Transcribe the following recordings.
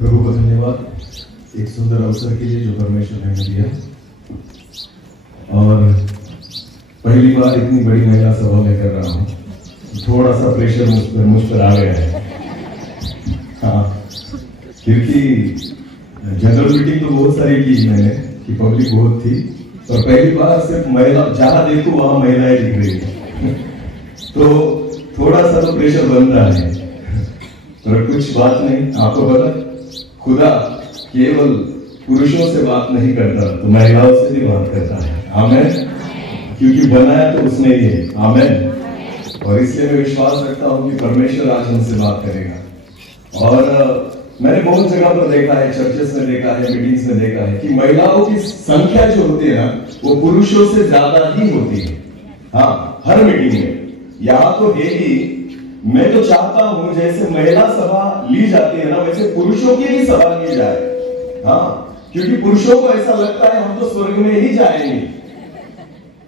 प्रभु का धन्यवाद एक सुंदर अवसर के लिए जो परमेश्वर ने हमें दिया। और पहली बार इतनी बड़ी महिला सभा में कर रहा हूँ, थोड़ा सा प्रेशर मुझ पर आ गया है। हाँ, क्योंकि जनरल मीटिंग तो बहुत सारी की मैंने, कि पब्लिक बहुत थी, और पहली बार सिर्फ महिला, जहाँ देखो वहां महिलाएं दिख रही है। तो थोड़ा सा तो प्रेशर बनता है, पर कुछ बात नहीं। आपको पता, खुदा केवल पुरुषों से बात नहीं करता, तो महिलाओं से भी बात करता है। आमेन। क्योंकि बनाया तो उसने ही है। आमेन। और इसलिए मैं विश्वास रखता हूं कि परमेश्वर आज हमसे बात करेगा। और मैंने बहुत जगह पर देखा है, चर्चेस में देखा है, मीटिंग्स में देखा है, कि महिलाओं की संख्या जो होती है ना, वो पुरुषों से ज्यादा ही होती है। हाँ, हर मीटिंग में यहाँ तो है ही। मैं तो चाहता हूं जैसे महिला सभा ली जाती है ना, वैसे पुरुषों की भी सभा ली जाए। हाँ, क्योंकि पुरुषों को ऐसा लगता है हम तो स्वर्ग में ही जाएंगे।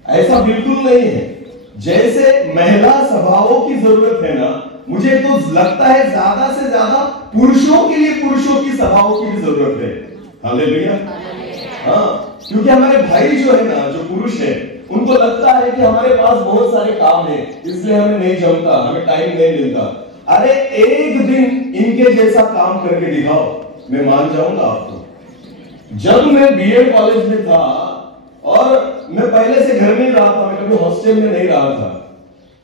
ऐसा बिल्कुल नहीं है। जैसे महिला सभाओं की जरूरत है ना, मुझे तो लगता है ज्यादा से ज्यादा पुरुषों के लिए पुरुषों की सभाओं की भी जरूरत है। हालेलुया। हाँ, क्योंकि हमारे भाई जो है ना, जो पुरुष है, उनको लगता है कि हमारे पास बहुत सारे काम है, इसलिए हमें नहीं जमता, हमें टाइम नहीं मिलता। अरे एक दिन इनके जैसा काम करके दिखाओ, मैं मान जाऊंगा आपको। जब मैं बीएड कॉलेज में था, और मैं पहले से घर में रहा था, मैं कभी हॉस्टल में नहीं रहा था।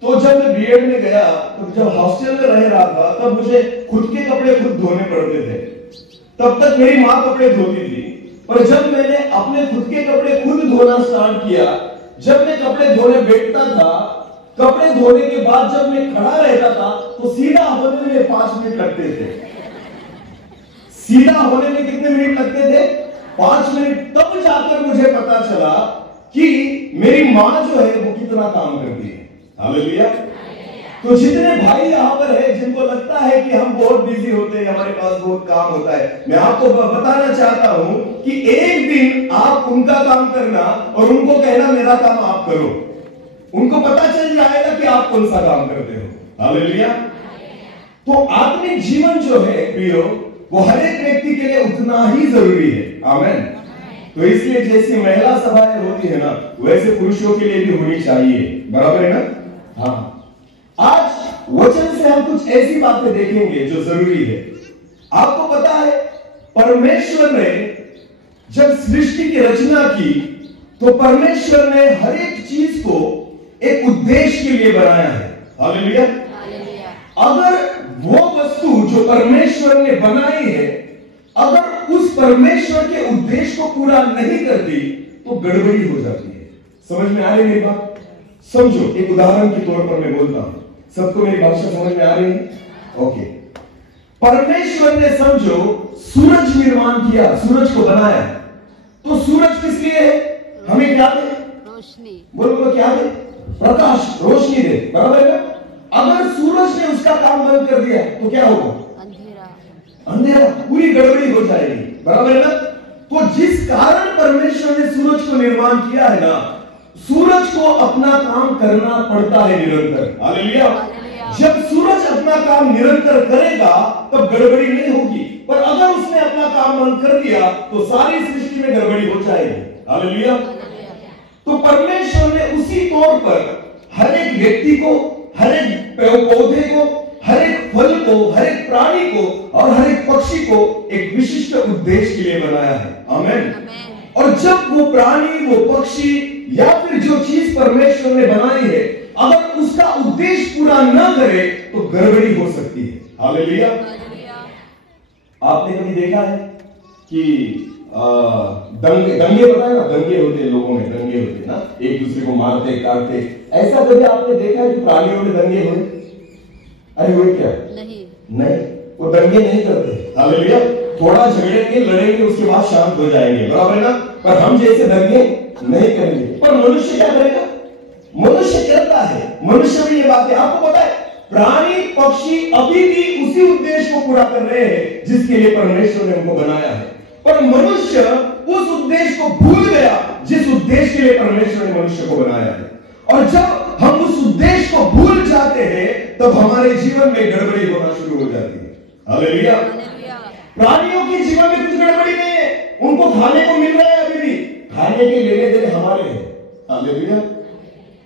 तो जब मैं बीएड में गया, तो जब हॉस्टल में रह रहा था, तब मुझे खुद के कपड़े खुद धोने पड़ते थे। तब तक मेरी माँ कपड़े धोती थी, पर जब मैंने अपने खुद के कपड़े खुद धोना स्टार्ट किया, जब मैं कपड़े धोने बैठता था, कपड़े धोने के बाद जब मैं खड़ा रहता था, तो सीधा होने में 5 मिनट लगते थे। सीधा होने में कितने मिनट लगते थे? 5 मिनट। तब जाकर मुझे पता चला कि मेरी माँ जो है वो कितना काम करती है। हालेलुया। तो जितने भाई यहाँ पर है, जिनको लगता है कि हम बहुत बिजी होते हैं, हमारे पास बहुत काम होता है, मैं आपको बताना चाहता हूं कि एक दिन आप उनका काम करना और उनको कहना मेरा काम आप करो। उनको पता चल जाएगा कि आप कौन सा काम करते हो। हालेलुया। तो आत्मिक जीवन जो है प्रियो, वो हर एक व्यक्ति के लिए उतना ही जरूरी है। आमेन। तो इसलिए जैसी महिला सभाएं होती है ना, वैसे पुरुषों के लिए भी होनी चाहिए। बराबर है ना? हाँ। आज वचन से हम कुछ ऐसी बातें देखेंगे जो जरूरी है। आपको पता है, परमेश्वर ने जब सृष्टि की रचना की, तो परमेश्वर ने हर एक चीज को एक उद्देश्य के लिए बनाया है। हालेलुया। अगर वो वस्तु जो परमेश्वर ने बनाई है, अगर उस परमेश्वर के उद्देश्य को पूरा नहीं करती तो गड़बड़ी हो जाती है। समझ में आ रही है मेरी बात? समझो, एक उदाहरण के तौर पर मैं बोलता हूं, सबको मेरी भाषा समझ में आ रही है? ओके। परमेश्वर ने समझो सूरज निर्माण किया, सूरज को बनाया, तो सूरज किस लिए है? हमें क्या दे? रोशनी। बोलो क्या दे? प्रकाश, रोशनी दे, बराबर है ना? अगर सूरज ने उसका काम बंद कर दिया तो क्या होगा? अंधेरा। अंधेरा, पूरी गड़बड़ी हो जाएगी, बराबर है ना? तो जिस कारण परमेश्वर ने सूरज को निर्माण किया है ना, सूरज को अपना काम करना पड़ता है निरंतर। हालेलुया। जब सूरज अपना काम निरंतर करेगा तब गड़बड़ी नहीं होगी, पर अगर उसने अपना काम बंद कर दिया तो सारी सृष्टि में गड़बड़ी हो जाएगी। हालेलुया। तो परमेश्वर ने उसी तौर पर हर एक व्यक्ति को, हर एक पौधे को, हर एक फल को, हर एक प्राणी को और हर एक पक्षी को एक विशिष्ट उद्देश्य के लिए बनाया है। आमीन। और जब वो प्राणी, वो पक्षी या फिर जो चीज परमेश्वर ने बनाई है, अगर उसका उद्देश्य पूरा न करे तो गड़बड़ी हो सकती है। हालेलुया। आपने कभी देखा है कि दंगे पता है ना, दंगे होते हैं, लोगों में दंगे होते हैं ना, एक दूसरे को मारते काटते। ऐसा कभी आपने देखा है कि प्राणियों में दंगे हुए? अरे हुए क्या? नहीं, वो दंगे नहीं करते। हालेलुया। थोड़ा झगड़ेंगे, लड़ेंगे, उसके बाद शांत हो जाएंगे, बराबर है ना? पर हम जैसे दंगे नहीं करेंगे। पर मनुष्य क्या करेगा? मनुष्य करता है, मनुष्य भी ये बात है। आपको पता है प्राणी पक्षी अभी भी उसी उद्देश्य को पूरा कर रहे हैं जिसके लिए परमेश्वर ने उनको बनाया है, पर मनुष्य उस उद्देश्य को भूल गया जिस उद्देश्य के लिए परमेश्वर ने मनुष्य को बनाया है। और जब हम उस उद्देश्य को भूल जाते हैं तब हमारे जीवन में गड़बड़ी होना शुरू हो जाती है। हालेलुया। प्राणियों के जीवन में कुछ गड़बड़ी नहीं है, उनको खाने को मिल रहा है, अभी भी खाने के लेने देने हमारे हैं। हालेलुया।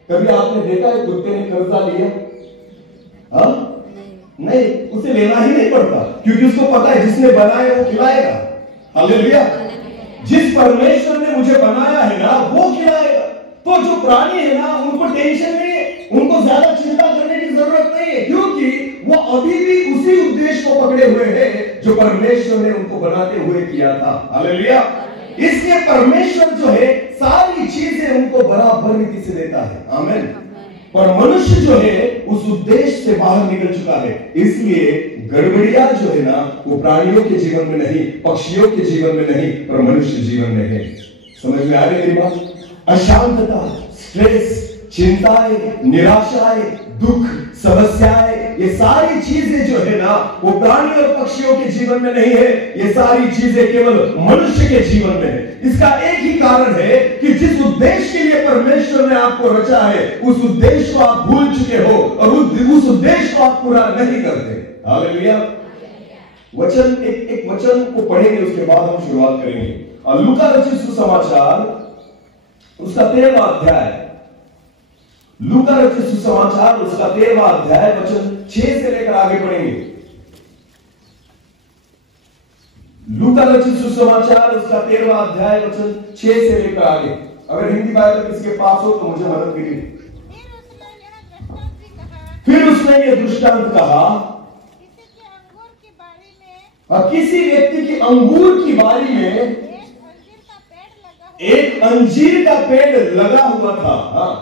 कभी आपने देखा है कुत्ते ने कर्जा लिया? हाँ? नहीं, उसे लेना ही नहीं पड़ता, क्योंकि उसको पता है जिसने बनाया वो खिलाएगा। हालेलुया। जिस परमेश्वर ने मुझे बनाया है ना वो खिलाएगा। तो जो प्राणी है ना उनको टेंशन नहीं है, उनको ज्यादा चिंता करने की जरूरत नहीं है, क्योंकि वो अभी भी उसी उद्देश्य को पकड़े हुए हैं जो परमेश्वर ने उनको बनाते हुए किया था। हालेलुया। इसलिए परमेश्वर जो है सारी चीजें उनको बराबर रीति से देता है। आमीन। पर मनुष्य जो है उस उद्देश्य से बाहर निकल चुका है, इसलिए गड़बड़ियां जो है ना वो प्राणियों के जीवन में नहीं, पक्षियों के जीवन में नहीं, पर मनुष्य जीवन में है। समझ में आ रही मेरी बात? अशांतता, स्ट्रेस, चिंताएं, निराशाएं, दुख, समस्याएं, ये सारी चीजें जो है ना वो प्राणी और पक्षियों के जीवन में नहीं है, ये सारी चीजें केवल मनुष्य के जीवन में है। इसका एक ही कारण है कि जिस उद्देश्य के लिए परमेश्वर ने आपको रचा है उस उद्देश्य को आप भूल चुके हो और उस उद्देश्य को आप पूरा नहीं करते। हालेलुया। वचन एक वचन को पढ़ेंगे, उसके बाद हम शुरुआत करेंगे। लूका रचित सुसमाचार उसका 13वां अध्याय, लूका रचित सुसमाचार उसका 13वां अध्याय वचन 6 से लेकर आगे पढ़ेंगे। लूका रचित सुसमाचार उसका 13वां अध्याय वचन 6 से लेकर आगे। अगर हिंदी बाइबल किसी के पास हो तो मुझे मदद कीजिए। फिर उसने ये दृष्टांत कहा, किसी व्यक्ति की अंगूर की बारी में एक अंजीर का पेड़ लगा हुआ था। हाँ।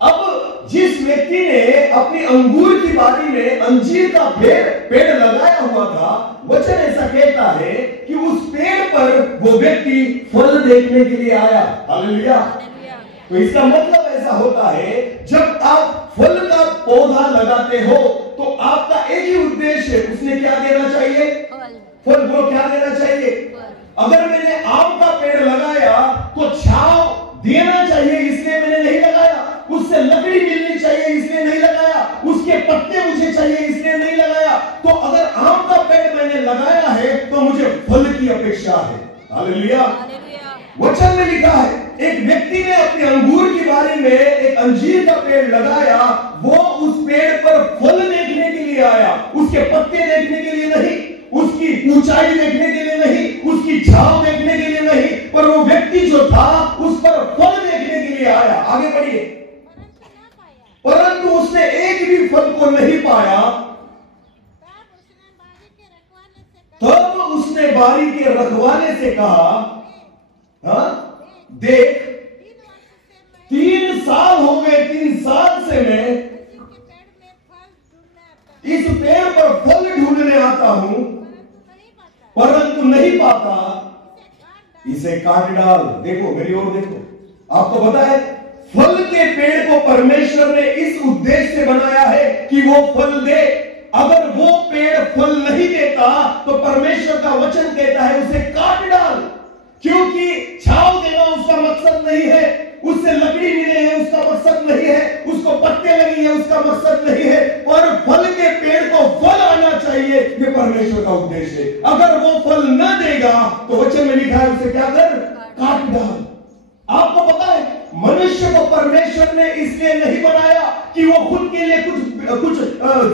अब जिस व्यक्ति ने अपनी अंगूर की बारी में अंजीर का पेड़ लगाया हुआ था, वचन ऐसा कहता है कि उस पेड़ पर वो व्यक्ति फल देखने के लिए आया। हालेलुया। तो इसका मतलब ऐसा होता है जब आप फल का पौधा लगाते हो तो आपका एक ही उद्देश्य है, उसने क्या देना चाहिए? फल। वो क्या देना चाहिए? अगर मैंने आम का पेड़ लगाया तो छांव देना चाहिए, इसलिए मैंने नहीं लगाया। उससे लकड़ी मिलनी चाहिए, इसलिए नहीं लगाया। उसके पत्ते मुझे चाहिए, इसलिए नहीं लगाया। तो अगर आम का पेड़ मैंने लगाया है तो मुझे फल की अपेक्षा है। हालेलुया। वचन में लिखा है एक व्यक्ति ने अपनी अंगूर की बारी में एक अंजीर का पेड़ लगाया, वो उस पेड़ पर फल देखने के लिए आया, उसके पत्ते देखने के लिए नहीं, उसकी उसकी ऊंचाई देखने के लिए नहीं, उसकी छाव देखने के लिए नहीं, पर वो व्यक्ति जो था उस पर फल देखने के लिए आया। आगे बढ़िए। परंतु उसने एक भी फल को नहीं पाया। तब उसने बारी के रखवाले से कहा, हाँ देख 3 साल हो गए, 3 साल से मैं इस पेड़ पर फल ढूंढने आता हूं, परंतु नहीं पाता, इसे काट डाल। देखो मेरी ओर देखो, आपको पता है फल के पेड़ को परमेश्वर ने इस उद्देश्य से बनाया है कि वो फल दे। अगर वो पेड़ फल नहीं देता तो परमेश्वर का वचन कहता है उसे काट डाल, क्योंकि छाव देना उसका मकसद नहीं है, उससे लकड़ी मिले है उसका मकसद नहीं है, उसको पत्ते लगी है उसका मकसद नहीं है, पर फल के पेड़ को फल आना चाहिए, ये परमेश्वर का उद्देश्य है। अगर वो फल न देगा तो वचन में लिखा है उसे क्या कर, काट डाल। आपको पता है मनुष्य को परमेश्वर ने इसलिए नहीं बनाया कि वो खुद के लिए कुछ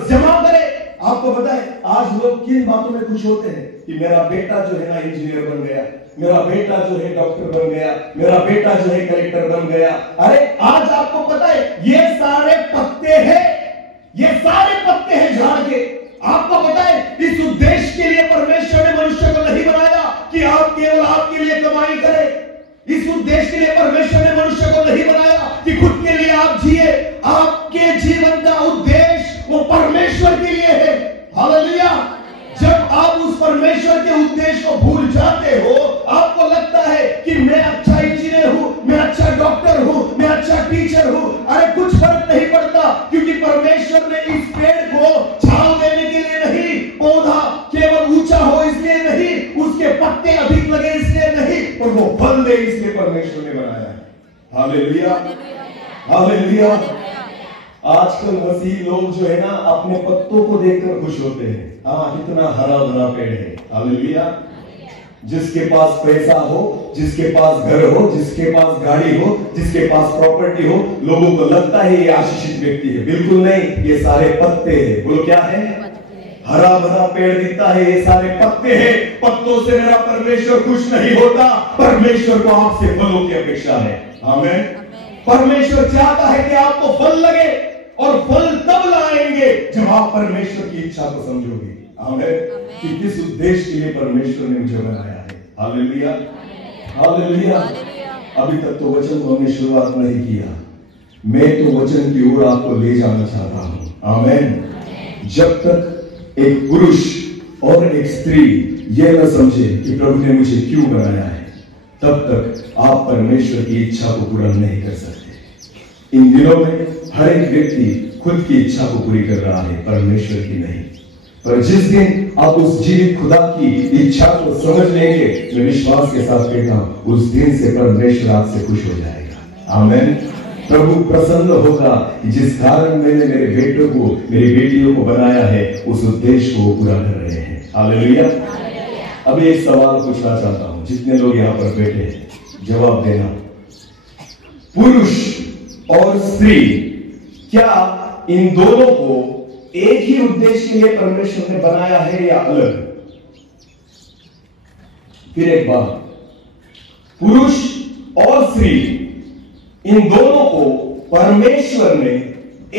जमा करे। आपको पता है आज लोग किन बातों में खुश होते हैं कि मेरा बेटा जो है ना इंजीनियर बन गया, मेरा बेटा जो है डॉक्टर बन गया, मेरा बेटा जो है कलेक्टर बन गया। अरे आज आपको पता है ये सारे पत्ते हैं, ये सारे पत्ते हैं झाड़ के। आपको पता है इस उद्देश्य के लिए परमेश्वर ने मनुष्य को नहीं बनाया कि आप केवल आपके लिए कमाई करें। इस उद्देश्य के लिए परमेश्वर ने मनुष्य को नहीं बनाया कि खुद के लिए आप जिए। आपके जीवन का उद्देश्य वो परमेश्वर के लिए है। हालेलुया। जब आप उस परमेश्वर के उद्देश्य को भूल जाते हो, आपको लगता है कि मैं अच्छा इंजीनियर हूं, मैं अच्छा डॉक्टर हूं, मैं अच्छा टीचर हूं। अरे कुछ फर्क नहीं पड़ता, क्योंकि परमेश्वर ने इस पेड़ को छांव देने के लिए नहीं, पौधा केवल ऊंचा हो इसलिए नहीं, उसके पत्ते अधिक लगे इसलिए नहीं, पर वो फल दे इसलिए परमेश्वर ने बनाया है। Hallelujah, hallelujah. आजकल मसीही लोग जो है ना अपने पत्तों को देखकर खुश होते हैं। हाँ कितना हरा भरा पेड़ है। हालेलुया। जिसके पास पैसा हो, जिसके पास घर हो, जिसके पास गाड़ी हो, जिसके पास प्रॉपर्टी हो, लोगों को लगता है ये आशीषित व्यक्ति है। बिल्कुल नहीं, ये सारे पत्ते हैं। बोलो क्या है? हरा भरा पेड़ दिखता है, ये सारे पत्ते हैं। पत्तों से मेरा परमेश्वर खुश नहीं होता, परमेश्वर को आपसे फलों की अपेक्षा है। आमीन। परमेश्वर चाहता है कि आपको फल लगे, और फल तब लाएंगे जब आप परमेश्वर की इच्छा को समझोगे। आमीन। कि किस उद्देश्य के लिए परमेश्वर ने मुझे बनाया है। Hallelujah, hallelujah. अभी तक तो वचन को हमने शुरुआत नहीं किया, मैं तो वचन की ओर आपको ले जाना चाहता हूं। आमीन। जब तक एक पुरुष और एक स्त्री यह न समझे कि प्रभु ने मुझे क्यों बनाया है, तब तक आप परमेश्वर की इच्छा को पूरा नहीं कर सकते। इन दिनों में हर एक व्यक्ति खुद की इच्छा को पूरी कर रहा है, परमेश्वर की नहीं। पर जिस दिन आप उस जीवित खुदा की इच्छा को समझ लेंगे, मैं विश्वास के साथ कहता हूं उस दिन से परमेश्वर आपसे खुश हो जाएगा। आमीन। प्रभु प्रसन्न होगा कि जिस कारण मैंने मेरे बेटों को, मेरी बेटियों को बनाया है, उस उद्देश्य को पूरा कर रहे हैं। हालेलुया। अभी एक सवाल पूछना चाहता हूं, जितने लोग यहाँ पर बैठे हैं जवाब देना। पुरुष और स्त्री, क्या इन दोनों को एक ही उद्देश्य के लिए परमेश्वर ने बनाया है या अलग? फिर एक बार, पुरुष और स्त्री इन दोनों को परमेश्वर ने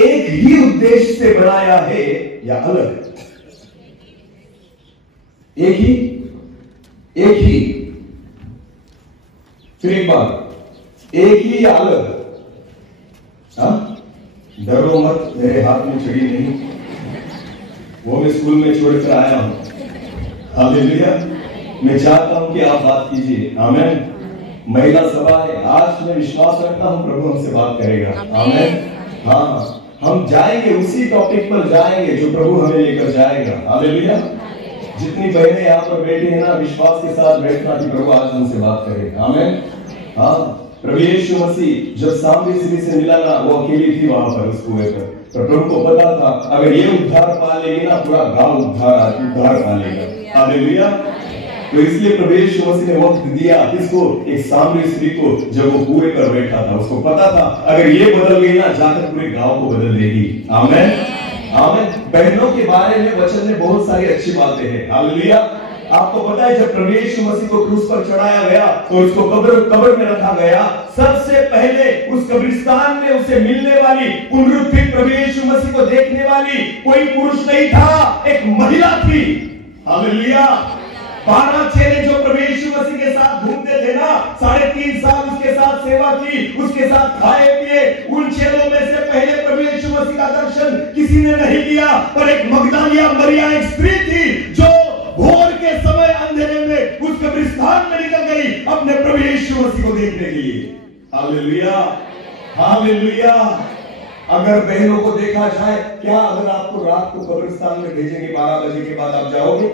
एक ही उद्देश्य से बनाया है या अलग? एक ही, एक ही। फिर एक बार, एक ही या अलग? हाँ, डरो मत, मेरे हाथ में छड़ी नहीं, वो मैं स्कूल में छोड़कर आया हूं। हालेलुया। मैं चाहता हूं कि आप बात कीजिए। आमीन। महिला सभा है, आज मैं विश्वास रखता हूं प्रभु हमसे बात करेगा। आमीन। हाँ, हम जाएंगे उसी टॉपिक पर जाएंगे जो प्रभु हमें लेकर जाएगा। हालेलुया। जितनी बहनें यहाँ पर बैठी है ना, विश्वास के साथ बैठना कि प्रभु आज हमसे बात करेगा। आमीन। हाँ, प्रभु यीशु मसीह जब सामरी स्त्री से मिला ना, वो अकेली थी वहां पर उस कुएं पर, तो प्रभु को पता था अगर ये उद्धार पा लेगी ना, पूरा गांव उद्धार पा लेगा। हालेलुया। तो इसलिए प्रभु यीशु मसीह ने वक्त दिया किसको? एक सामरी स्त्री को, जब वो कुएं पर बैठा था। उसको पता था अगर ये बदल गई ना, जाकर पूरे गांव को बदल देगी। आमीन। आमीन। बहनों के बारे में वचन में बहुत सारी अच्छी बातें हैं। हालेलुया। आपको पता है जब प्रभु यीशु मसीह को क्रूस पर चढ़ाया गया तो उसको कब्र में रखा गया, सबसे पहले उस कब्रिस्तान में उसे मिलने वाली, पुनरुत्थित प्रभु यीशु मसीह को देखने वाली कोई पुरुष नहीं था, एक महिला थी। हालेलुया। 12 चेले जो प्रभु यीशु मसीह के साथ घूमते थे ना, 3.5 साल उसके साथ सेवा की, उसके साथ खाए पिए, उन चेलों में से पहले प्रभु यीशु मसीह का दर्शन किसी ने नहीं किया, पर एक मगदलिया मरिया एक स्त्री थी जो भोर के समय अंधेरे में उस कब्रिस्तान में निकल गई अपने प्रभु यीशु मसीह को देखने के लिए। Hallelujah, hallelujah. अगर बहनों को देखा जाए, क्या अगर आपको रात को कब्रिस्तान में भेजेंगे 12 बजे के बाद आप जाओगे?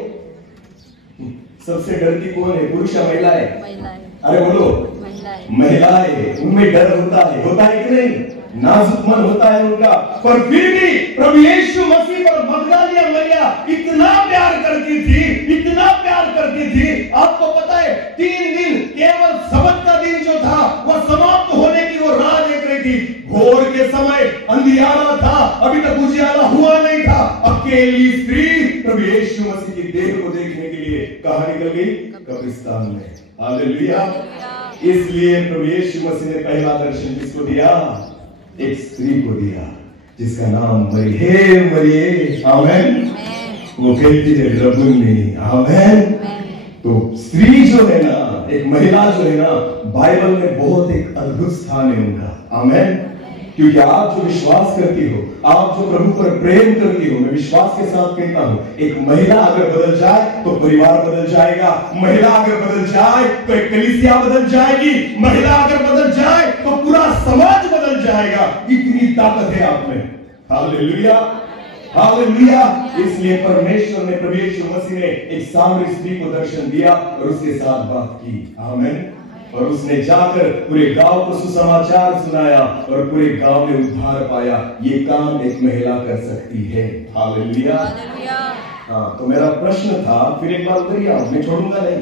सबसे डरती कौन है, पुरुष या महिलाएं? अरे बोलो, महिलाएं। उनमें डर होता है कि नहीं? नाजुक मन होता है उनका, पर फिर भी प्रभु यीशु मसीह पर मगदलिया मरिया इतना प्यार करती थी, इतना प्यार करती थी। आपको पता है 3 दिन केवल सबत का दिन जो था वह समाप्त होने की वो राह देख रही थी। भोर के समय अंधियारा था, अभी तक उजियारा हुआ नहीं था। अकेली स्त्री प्रभु यीशु मसीह की देह को देखने के लिए कहां निकल गई? कब्रिस्तान में। हालेलुया। इसलिए प्रभु यीशु मसीह ने पहला दर्शन किसको दिया? एक स्त्री को दिया जिसका नाम मरिये। आमेन। वो कहती है रब्बुनी। आमेन। तो स्त्री जो है ना, एक महिला जो है ना, बाइबल में बहुत एक अद्भुत स्थान है उनका। आमेन। क्योंकि आप जो विश्वास करती हो, आप जो प्रभु पर प्रेम करती हो, मैं विश्वास के साथ कहता हूं, एक महिला अगर बदल जाए तो परिवार बदल जाएगा। महिला अगर बदल जाए तो एक कलीसिया बदल जाएगी। महिला अगर बदल जाए तो पूरा समाज बदल जाएगा। इतनी ताकत है आप में। Hallelujah, hallelujah. इसलिए परमेश्वर ने, प्रभु यीशु मसीह ने एक सामरी स्त्री को दर्शन दिया और उसके साथ बात की। आमीन। और उसने जाकर पूरे गांव को सुसमाचार सुनाया और पूरे गांव में उद्धार पाया। ये काम एक महिला कर सकती है। हालेलुया। हाँ, तो मेरा प्रश्न था, फिर एक बार उधर ही आओ, मैं छोड़ूंगा नहीं।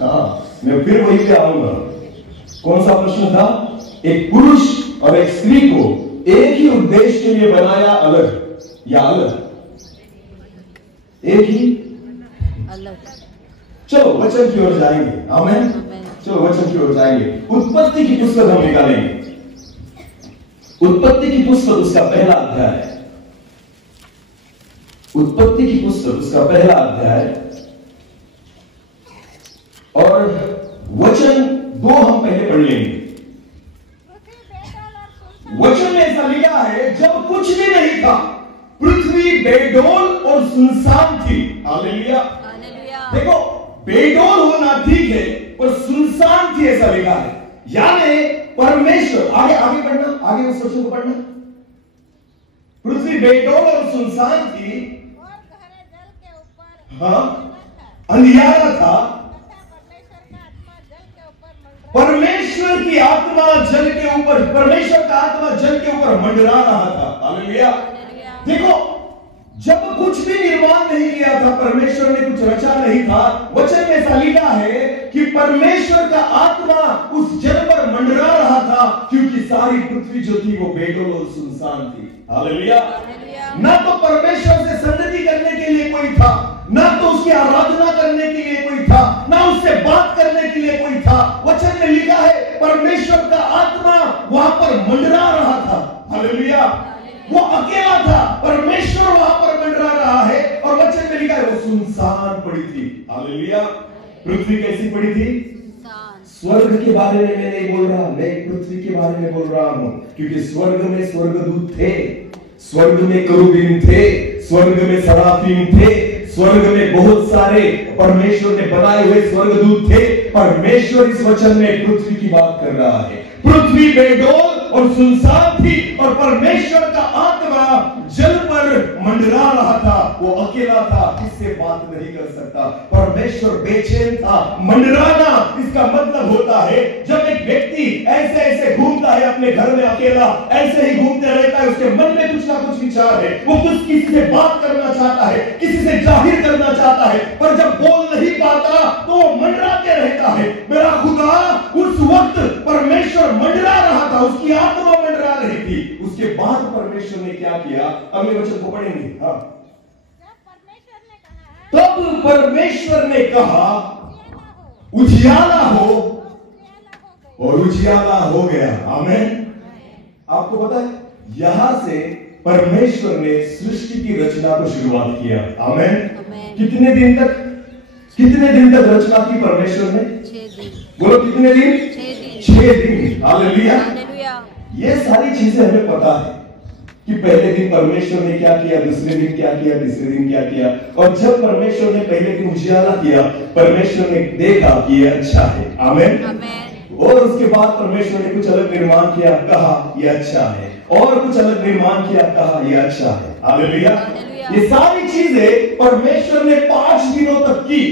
हाँ, मैं फिर वही पे आऊंगा। कौन सा प्रश्न था? एक पुरुष और एक स्त्री को एक ही उद्देश्य के लिए बनाया, अलग या अलग? एक ही अलग। चलो वचन की ओर जाएंगे। आमीन। चलो वचन की ओर जाएंगे। उत्पत्ति की पुस्तक हम निकालेंगे। उत्पत्ति की पुस्तक उसका पहला अध्याय। उत्पत्ति की पुस्तक उसका पहला अध्याय और वचन 2 हम पहले पढ़ लेंगे। वचन में ऐसा लिखा है, जब कुछ भी नहीं था, पृथ्वी बेडौल और सुनसान थी। हालेलुया। देखो, बेडौल होना ठीक है, पर सुनसान थी, ऐसा लिखा है। यानी परमेश्वर, आगे आगे पढ़ना, आगे उस वचन को पढ़ना। पृथ्वी बेडौल और सुनसान थी, हाँ, अंधियारा था, परमेश्वर की आत्मा जल के ऊपर, परमेश्वर का आत्मा जल के ऊपर मंडरा रहा था। हालेलुया। देखो, जब कुछ भी निर्माण नहीं किया था, परमेश्वर ने कुछ रचा नहीं था, वचन में ऐसा लिखा है कि परमेश्वर का आत्मा उस जल पर मंडरा रहा था, क्योंकि सारी पृथ्वी जो थी वो बेडौल और सुनसान थी। हालेलुया। ना तो परमेश्वर से संगति करने के लिए कोई था, ना तो उसकी आराधना करने के लिए कोई था, ना उससे बात करने के लिए कोई था। वचन में लिखा है परमेश्वर का आत्मा वहां पर मंडरा रहा था। हालेलुया। वो अकेला था, परमेश्वर वहां पर मंडरा रहा है, और वचन में लिखा है वो सुनसान पड़ी थी। हालेलुया। पृथ्वी कैसी पड़ी थी? स्वर्ग के बारे में मैं नहीं बोल रहा, मैं पृथ्वी के बारे में बोल रहा हूं, क्योंकि स्वर्ग में स्वर्गदूत थे, स्वर्ग में करूबीन थे, स्वर्ग में सराफीम थे, स्वर्ग में बहुत सारे परमेश्वर ने बनाए हुए स्वर्गदूत थे। परमेश्वर इस वचन में पृथ्वी की बात कर रहा है। पृथ्वी बेडौल और सुनसान थी, और परमेश्वर का आत्मा जल पर मंडरा रहा था। वो अकेला था, किससे बात नहीं कर सकता। परमेश्वर बेचैन था। मंडराना इसका मतलब होता है जब एक व्यक्ति ऐसे ऐसे घूमता है अपने घर में अकेला, ऐसे ही घूमते रहता है, उसके मन में कुछ ना कुछ विचार है, वो कुछ किसी से बात करना चाहता है, किसी से जाहिर करना चाहता है, पर जब बोल नहीं पाता तो मंडराते रहता है। मेरा खुदा उस वक्त परमेश्वर मंडरा रहा था, उसकी आत्मा मंडरा रही थी। उसके बाद परमेश्वर ने क्या किया, अगले वचन को पढ़ेंगे। हाँ, तब परमेश्वर ने कहा उजियाला हो, और उजियाला हो गया। आमीन। आपको पता है यहां से परमेश्वर ने सृष्टि की रचना को शुरुआत किया। आमीन। कितने दिन तक रचना की परमेश्वर ने? 6 दिन। बोलो कितने दिन? 6 दिन। हालेलुया। ये सारी चीजें हमें पता है कि पहले दिन परमेश्वर ने क्या किया, दूसरे दिन क्या किया, तीसरे दिन क्या किया। और जब परमेश्वर ने पहले दिन उजियाला किया, परमेश्वर ने देखा कि ये अच्छा है। आमीन। और उसके बाद परमेश्वर ने कुछ अलग निर्माण किया, कहा ये अच्छा है, और कुछ अलग निर्माण किया, कहा ये अच्छा है। हालेलुया। ये सारी चीजें परमेश्वर ने 5 दिनों तक की,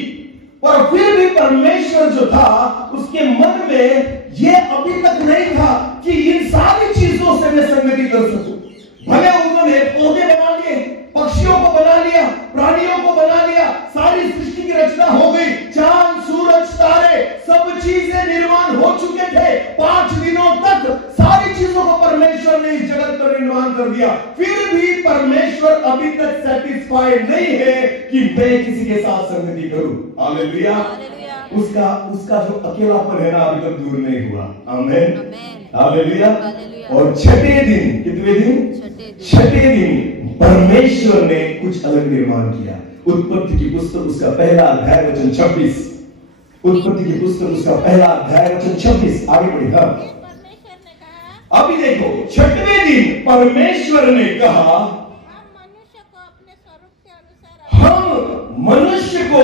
पर फिर भी परमेश्वर जो था उसके मन में ये अभी तक नहीं था कि इन सारी चीजों से मैं संगति कर सकूं। भले उन्होंने पौधे बना लिए, पक्षियों को बना लिया, प्राणियों को बना लिया, सारी सृष्टि की रचना हो गई, चांद सूरज तारे सब चीजें निर्माण हो चुके थे। 5 दिनों तक सारी चीजों को परमेश्वर ने इस जगत पर निर्माण कर दिया। फिर भी परमेश्वर अभी तक सेटिस्फाइड नहीं है कि मैं किसी के साथ संगति करूं। हालेलुया। उसका जो अकेलापन है ना अभी तक दूर नहीं हुआ। आमीन। हालेलुया। और 6ठे दिन, कितने दिन? 6ठे दिन परमेश्वर ने कुछ अलग निर्माण किया। उत्पत्ति की पुस्तक उसका पहला अध्याय वचन 26। उत्पत्ति की पुस्तक उसका पहला अध्याय वचन 26। आगे बढ़िए। अभी देखो 6वें दिन परमेश्वर ने कहा हम मनुष्य को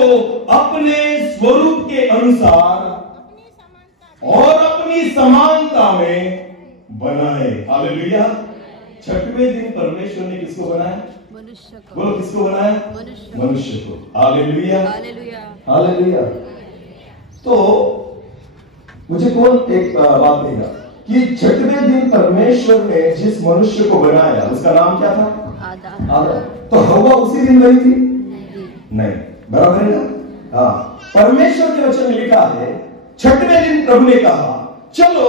अपने स्वरूप के अनुसार और अपनी समानता में बनाए। हालेलुया। 6वें दिन परमेश्वर ने किसको बनाया? मनुष्य को। बोलो किसको बनाया? मनुष्य को। हालेलुया। हालेलुया। तो मुझे कौन एक बात कहेगा कि 6वें दिन परमेश्वर ने जिस मनुष्य को बनाया उसका नाम क्या था? आदम। तो हवा उसी दिन बनी थी? नहीं। बराबर है ना? हाँ। परमेश्वर के वचन में लिखा है 6वें दिन प्रभु ने कहा चलो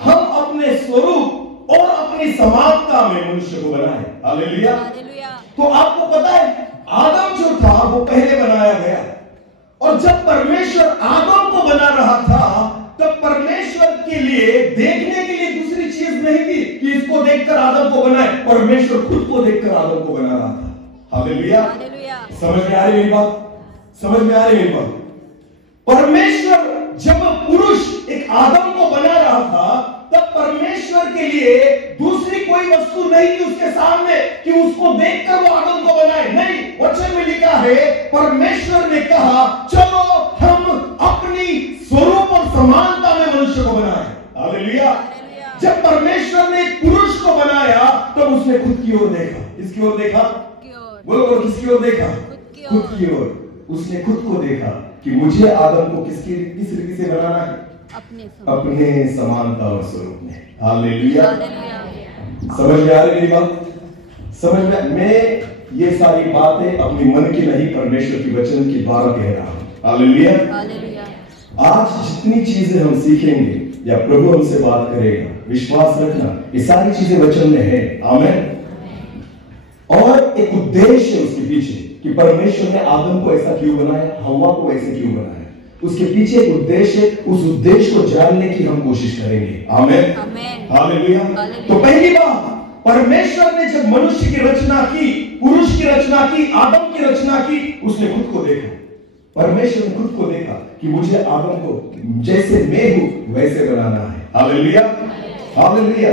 हम अपने स्वरूप और अपनी समानता में मनुष्य को बनाए। हालेलुया। तो आपको पता है आदम जो था वो पहले बनाया गया, और जब परमेश्वर आदम को बना रहा था तब परमेश्वर के लिए देखने के लिए दूसरी चीज नहीं थी कि इसको देखकर आदम को बनाए, परमेश्वर खुद को देखकर आदम को बना रहा था। हालेलुया। समझ में आ रही मेरी बात? समझ में आ रही मेरी बात? परमेश्वर जब पुरुष एक आदम को बना रहा था तब परमेश्वर के लिए दूसरी कोई वस्तु नहीं थी उसके सामने कि उसको देखकर वो आदम को बनाए। नहीं, वचन में लिखा है परमेश्वर ने कहा चलो हम अपनी स्वरूप और समानता में मनुष्य को बनाए। हालेलुया। जब परमेश्वर ने पुरुष को बनाया तब उसने खुद की ओर देखा। किसकी ओर देखा? बोलो किसकी ओर देखा? खुद की ओर। उसने खुद को देखा कि मुझे आदम को किस रीति से बनाना है? अपने समानता और स्वरूप में। हालेलुया। समझ में आ रही मेरी बात? समझ में? मैं ये सारी बातें अपनी मन की नहीं परमेश्वर की वचन के द्वारा कह रहा हूं। हालेलुया। आज जितनी चीजें हम सीखेंगे या प्रभु हमसे बात करेगा, विश्वास रखना ये सारी चीजें वचन में है। आमीन। और एक उद्देश्य है उसके पीछे कि परमेश्वर ने आदम को ऐसा क्यों बनाया, हव्वा को ऐसे क्यों बनाया, उसके पीछे एक उद्देश्य है। उस उद्देश्य को जानने की हम कोशिश करेंगे। आमीन। हालेलुया। तो पहली बात, परमेश्वर ने जब मनुष्य की रचना की, पुरुष की रचना की, आदम की रचना की, उसने खुद को देखा। परमेश्वर ने खुद को देखा कि मुझे आदम को जैसे मैं हूं वैसे बनाना है। हालेलुया। हालेलुया।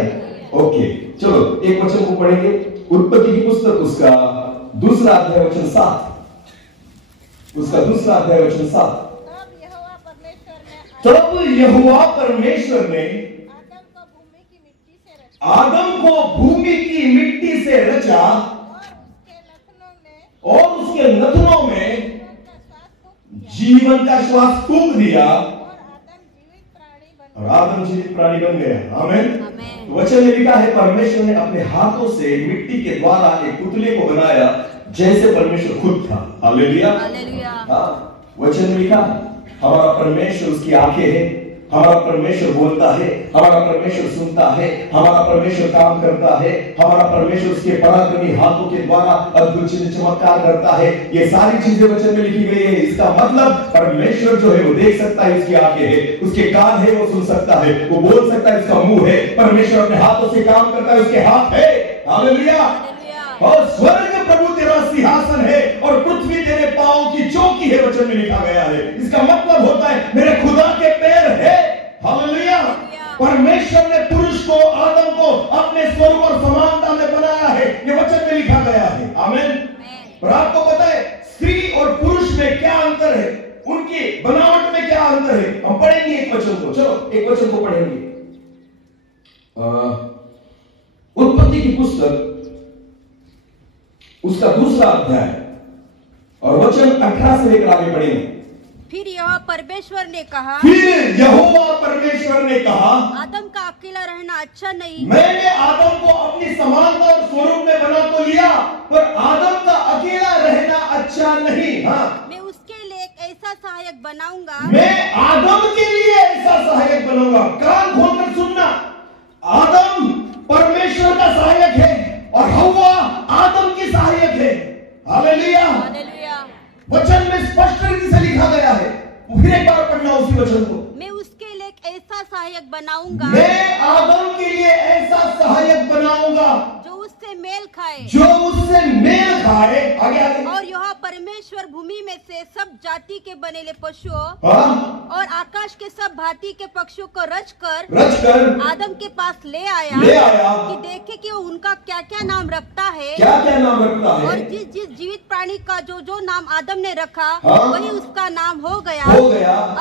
ओके, चलो एक वचन को पढ़ेंगे। उत्पत्ति की पुस्तक उसका दूसरा अध्याय वचन 7। उसका दूसरा अध्याय वचन 7। तब यहोवा परमेश्वर ने आदम को भूमि की मिट्टी से रचा और उसके नथनों में जीवन का श्वास फूंक दिया और आदम जीवित प्राणी बन गया। आमीन। वचन में लिखा है परमेश्वर ने अपने हाथों से मिट्टी के द्वारा एक पुतले को बनाया जैसे परमेश्वर खुद था। हालेलुया। वचन में लिखा हमारा परमेश्वर उसकी आंखें हैं, हमारा परमेश्वर बोलता है, हमारा परमेश्वर सुनता है, हमारा परमेश्वर काम करता है, हमारा परमेश्वर उसके पराक्रमी हाथों के द्वारा अद्भुत चिन्ह चमत्कार करता है। ये सारी चीजें वचन में लिखी गई है। इसका मतलब परमेश्वर जो है वो देख सकता है, उसकी आंखें है, उसके कान है, वो सुन सकता है, वो बोल सकता है, उसका मुंह है। परमेश्वर अपने हाथों से काम करता है, उसके हाथ है। हालेलुया। और स्वर्ग प्रभु तेरा सिंहासन है और पृथ्वी तेरे पांव की चौकी है, वचन में लिखा गया है। इसका मतलब होता है मेरे खुदा के पैर है। हालेलुया। परमेश्वर ने पुरुष को, आदम को अपने स्वरूप और समानता में बनाया है, ये वचन में लिखा गया है। आमीन। पर आपको पता है स्त्री और पुरुष में क्या अंतर है, उनकी बनावट में क्या अंतर है? हम पढ़ेंगे एक वचन को। चलो एक वचन को पढ़ेंगे। उत्पत्ति की पुस्तक उसका दूसरा अध्याय और वचन 18 से लेकर आगे पढ़ेंगे। फिर यहोवा परमेश्वर ने कहा, आदम का अकेला रहना अच्छा नहीं। मैंने आदम को अपनी समानता और स्वरूप में बना तो लिया, पर आदम का अकेला रहना अच्छा नहीं। हाँ, मैं उसके लिए एक ऐसा सहायक बनाऊंगा। मैं आदम के लिए ऐसा सहायक बनाऊंगा। कान खोलकर सुनना, आदम परमेश्वर का सहायक है और हव्वा आदम की सहायक है। हालेलुया। वचन में स्पष्ट रीति से लिखा गया है। फिर एक बार पढ़ना उसी वचन को। मैं उसके लिए एक ऐसा सहायक बनाऊंगा, मैं आदम के लिए ऐसा सहायक बनाऊंगा जो उससे मेल खाए, जो उससे मेल खाए। आगे आगे। और यहोवा परमेश्वर भूमि में से सब जाति के बनेले पशुओं और आकाश के सब भांति के पक्षियों को रचकर आदम के पास ले आया कि देखे कि वो उनका क्या क्या नाम रखता है, क्या नाम रखता है। और जिस जिस जीवित प्राणी का जो जो नाम आदम ने रखा वही उसका नाम हो गया।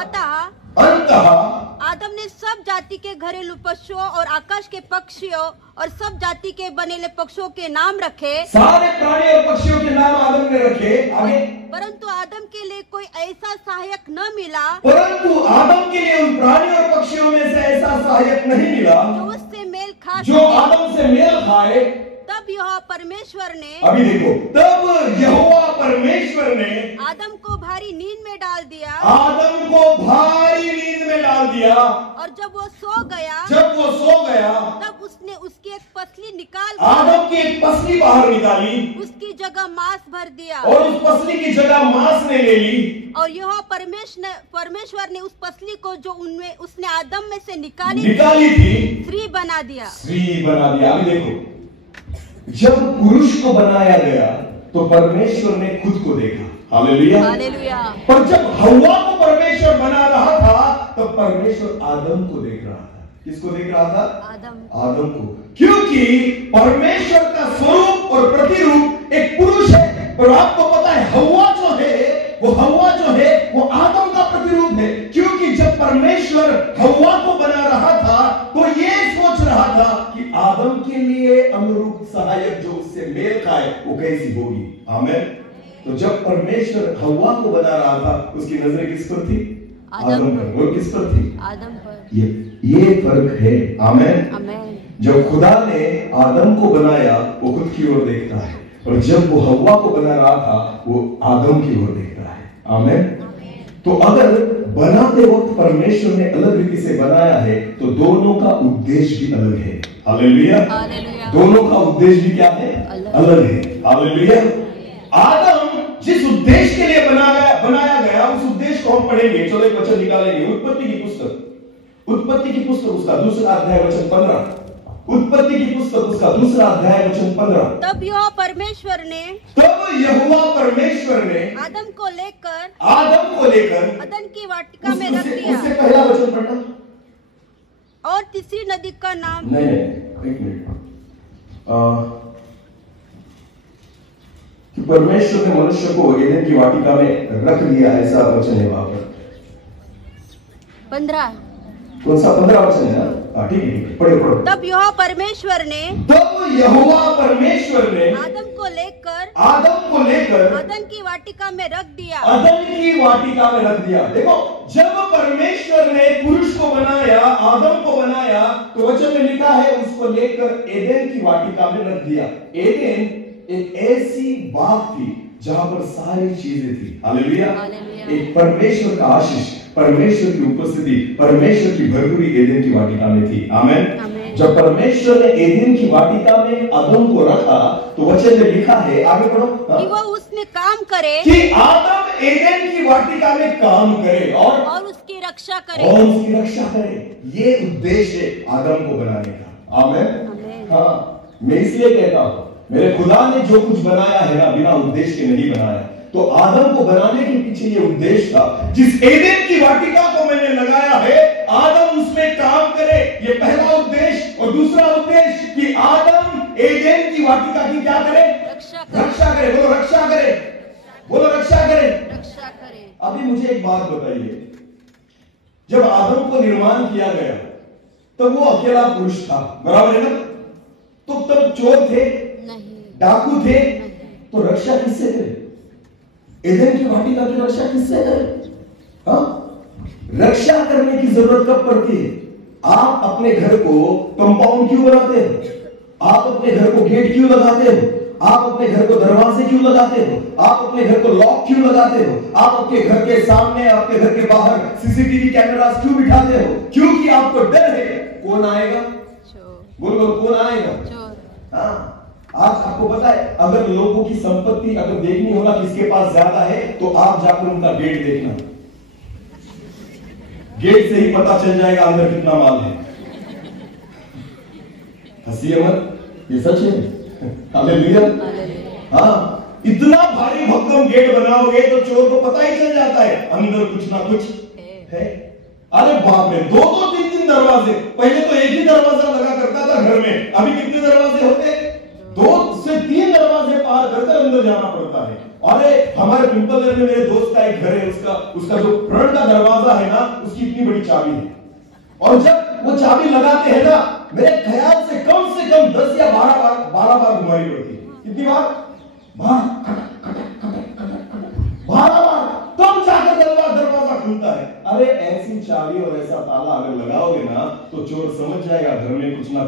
अतः आदम ने सब जाति के घरेलू पशुओं और आकाश के पक्षियों और सब जाति के बनेले पक्षियों के नाम रखे। सारे प्राणी और पक्षियों के नाम आदम ने रखे। आगे। परंतु आदम के लिए कोई ऐसा सहायक न मिला, परंतु आदम के लिए उन प्राणी और पक्षियों में से ऐसा सहायक नहीं मिला जो उससे मेल खा, जो आदम से मेल खाए। तब यहोवा परमेश्वर ने, अभी देखो, तब यहोवा परमेश्वर ने आदम को भारी नींद में डाल दिया। आदम को भारी नींद में डाल दिया। और जब वो सो गया, तब उसने उसकी एक पसली निकाल, आदम की एक पसली बाहर निकाली, उसकी जगह मांस भर दिया, और उस पसली की जगह मांस ने ले ली। और यहोवा परमेश्वर ने उस पसली को जो उनमें उसने आदम में से निकाली थी, स्त्री बना दिया। अभी देखो, जब पुरुष को बनाया गया तो परमेश्वर ने खुद को देखा। हालेलुया। पर जब हव्वा को परमेश्वर बना रहा था तब परमेश्वर आदम को देख रहा था। किसको देख रहा था? आदम को। क्योंकि परमेश्वर का स्वरूप और प्रतिरूप एक पुरुष है, और आपको पता है हव्वा जो है वो आदम का प्रतिरूप है। क्योंकि जब परमेश्वर हव्वा को बना रहा था तो ये सोच रहा था कि आदम के लिए अनुरूप सहायक जो उससे मेल खाए वो कैसी होगी। आमीन। तो जब परमेश्वर हव्वा को बना रहा था उसकी नजरें किस पर थी? आदम पर। वो किस पर थी? आदम पर। ये फर्क है। आमीन। जब खुदा ने आदम को बनाया वो खुद की ओर देखता है, और जब वो हव्वा को बना रहा था वो आदम की ओर देख रहा है। आमीन। तो अगर बनाते वक्त परमेश्वर ने अलग रीति से बनाया है तो दोनों का उद्देश्य भी अलग है। हालेलुया। दोनों का उद्देश्य भी क्या है? अलग है। हालेलुया। आदम जिस उद्देश्य के लिए बनाया गया उस उद्देश्य को हम पढ़ेंगे। चलो एक वचन निकालेंगे। उत्पत्ति की पुस्तक उसका दूसरा अध्याय वचन 15। उत्पत्ति की पुस्तक उसका दूसरा अध्याय वचन 15। तब यहोवा परमेश्वर ने आदम को लेकर अदन की वाटिका में रख दिया। उससे पहला वचन पढ़ना। और तीसरी नदी का नाम, नहीं, एक मिनट। कि परमेश्वर ने मनुष्य को एदन की वाटिका में रख दिया, ऐसा वचन है वहां पर 15। कौन सा 15 वचन है? ठीक है, पढ़ो। तब यहोवा परमेश्वर ने आदम को लेकर अदन की वाटिका में रख दिया। देखो, जब परमेश्वर ने पुरुष को बनाया, आदम को बनाया, तो वचन में लिखा है उसको लेकर एदन की वाटिका में रख दिया। एदन एक ऐसी बात थी जहां पर सारी चीजें थी। हालेलुया। एक परमेश्वर का आशीष, परमेश्वर की उपस्थिति, परमेश्वर की भरपूरी एदेन की वाटिका में थी। आमेन। जब परमेश्वर ने एदेन की वाटिका में आदम को रखा तो वचन में लिखा है, आगे पढ़ो, कि वो उसमें काम करे, कि आदम एदेन की वाटिका में काम करे और उसकी रक्षा करे, ये उद्देश्य है आदम को बनाने का। आमेन। हाँ, मैं इसलिए कहता हूं, मेरे खुदा ने जो कुछ बनाया है ना, बिना उद्देश्य के नहीं बनाया। तो आदम को बनाने के पीछे ये उद्देश्य था, जिस एदेन की वाटिका को मैंने लगाया है, आदम उसमें काम करे, ये पहला उद्देश्य। और दूसरा उद्देश्य कि आदम एदेन की वाटिका की क्या करे? रक्षा करे। बोलो रक्षा करे, बोलो रक्षा करे, रक्षा करे। अभी मुझे एक बात बताइए, जब आदम को निर्माण किया गया तब वो अकेला पुरुष था, बराबर है ना? तो तब चोर थे नहीं, डाकू थे, तो रक्षा किससे करे? एदेन की वाटिका की रक्षा किससे करे? हाँ, रक्षा करने की जरूरत कब पड़ती है? आप अपने घर को कंपाउंड क्यों बनाते हो? आप अपने घर को गेट क्यों लगाते हो? आप अपने घर को दरवाजे क्यों लगाते हो? आप अपने घर को लॉक क्यों लगाते हो? आप अपने घर के सामने, आपके घर के बाहर सीसीटीवी कैमरास क्यों बिठाते हो? क्योंकि आपको डर है कौन आएगा? बोलो कौन आएगा? हाँ, आज आपको पता है, अगर लोगों की संपत्ति अगर देखनी होगा किसके पास ज्यादा है, तो आप जाकर उनका गेट देखना, गेट से ही पता चल जाएगा अंदर कितना माल है। हंसिए मत, ये सच है। हालेलुया। हाँ, इतना भारी भक्कम गेट बनाओगे तो चोर को पता ही चल जाता है अंदर कुछ ना कुछ है। अरे बाप रे, दो तीन दरवाजे, पहले तो एक ही दरवाजा लगा करता था घर में, अभी कितने दरवाजे होते? 2 से 3 दरवाजे पार करके अंदर जाना पड़ता है। अरे हमारे पिंपलगढ़ में मेरे दोस्त का एक घर है, उसका जो फ्रंट का दरवाजा है ना, उसकी इतनी बड़ी चाबी है, और जब वो चाबी लगाते हैं ना, मेरे ख्याल से कम 10 या 12 बार घुमानी पड़ती है। कितनी बार? 12 बार, तब जाकर दरवाजा खुलता है। अरे ऐसी चाबी और ऐसा ताला अगर लगाओगे ना, तो चोर समझ जाएगा घर में कुछ ना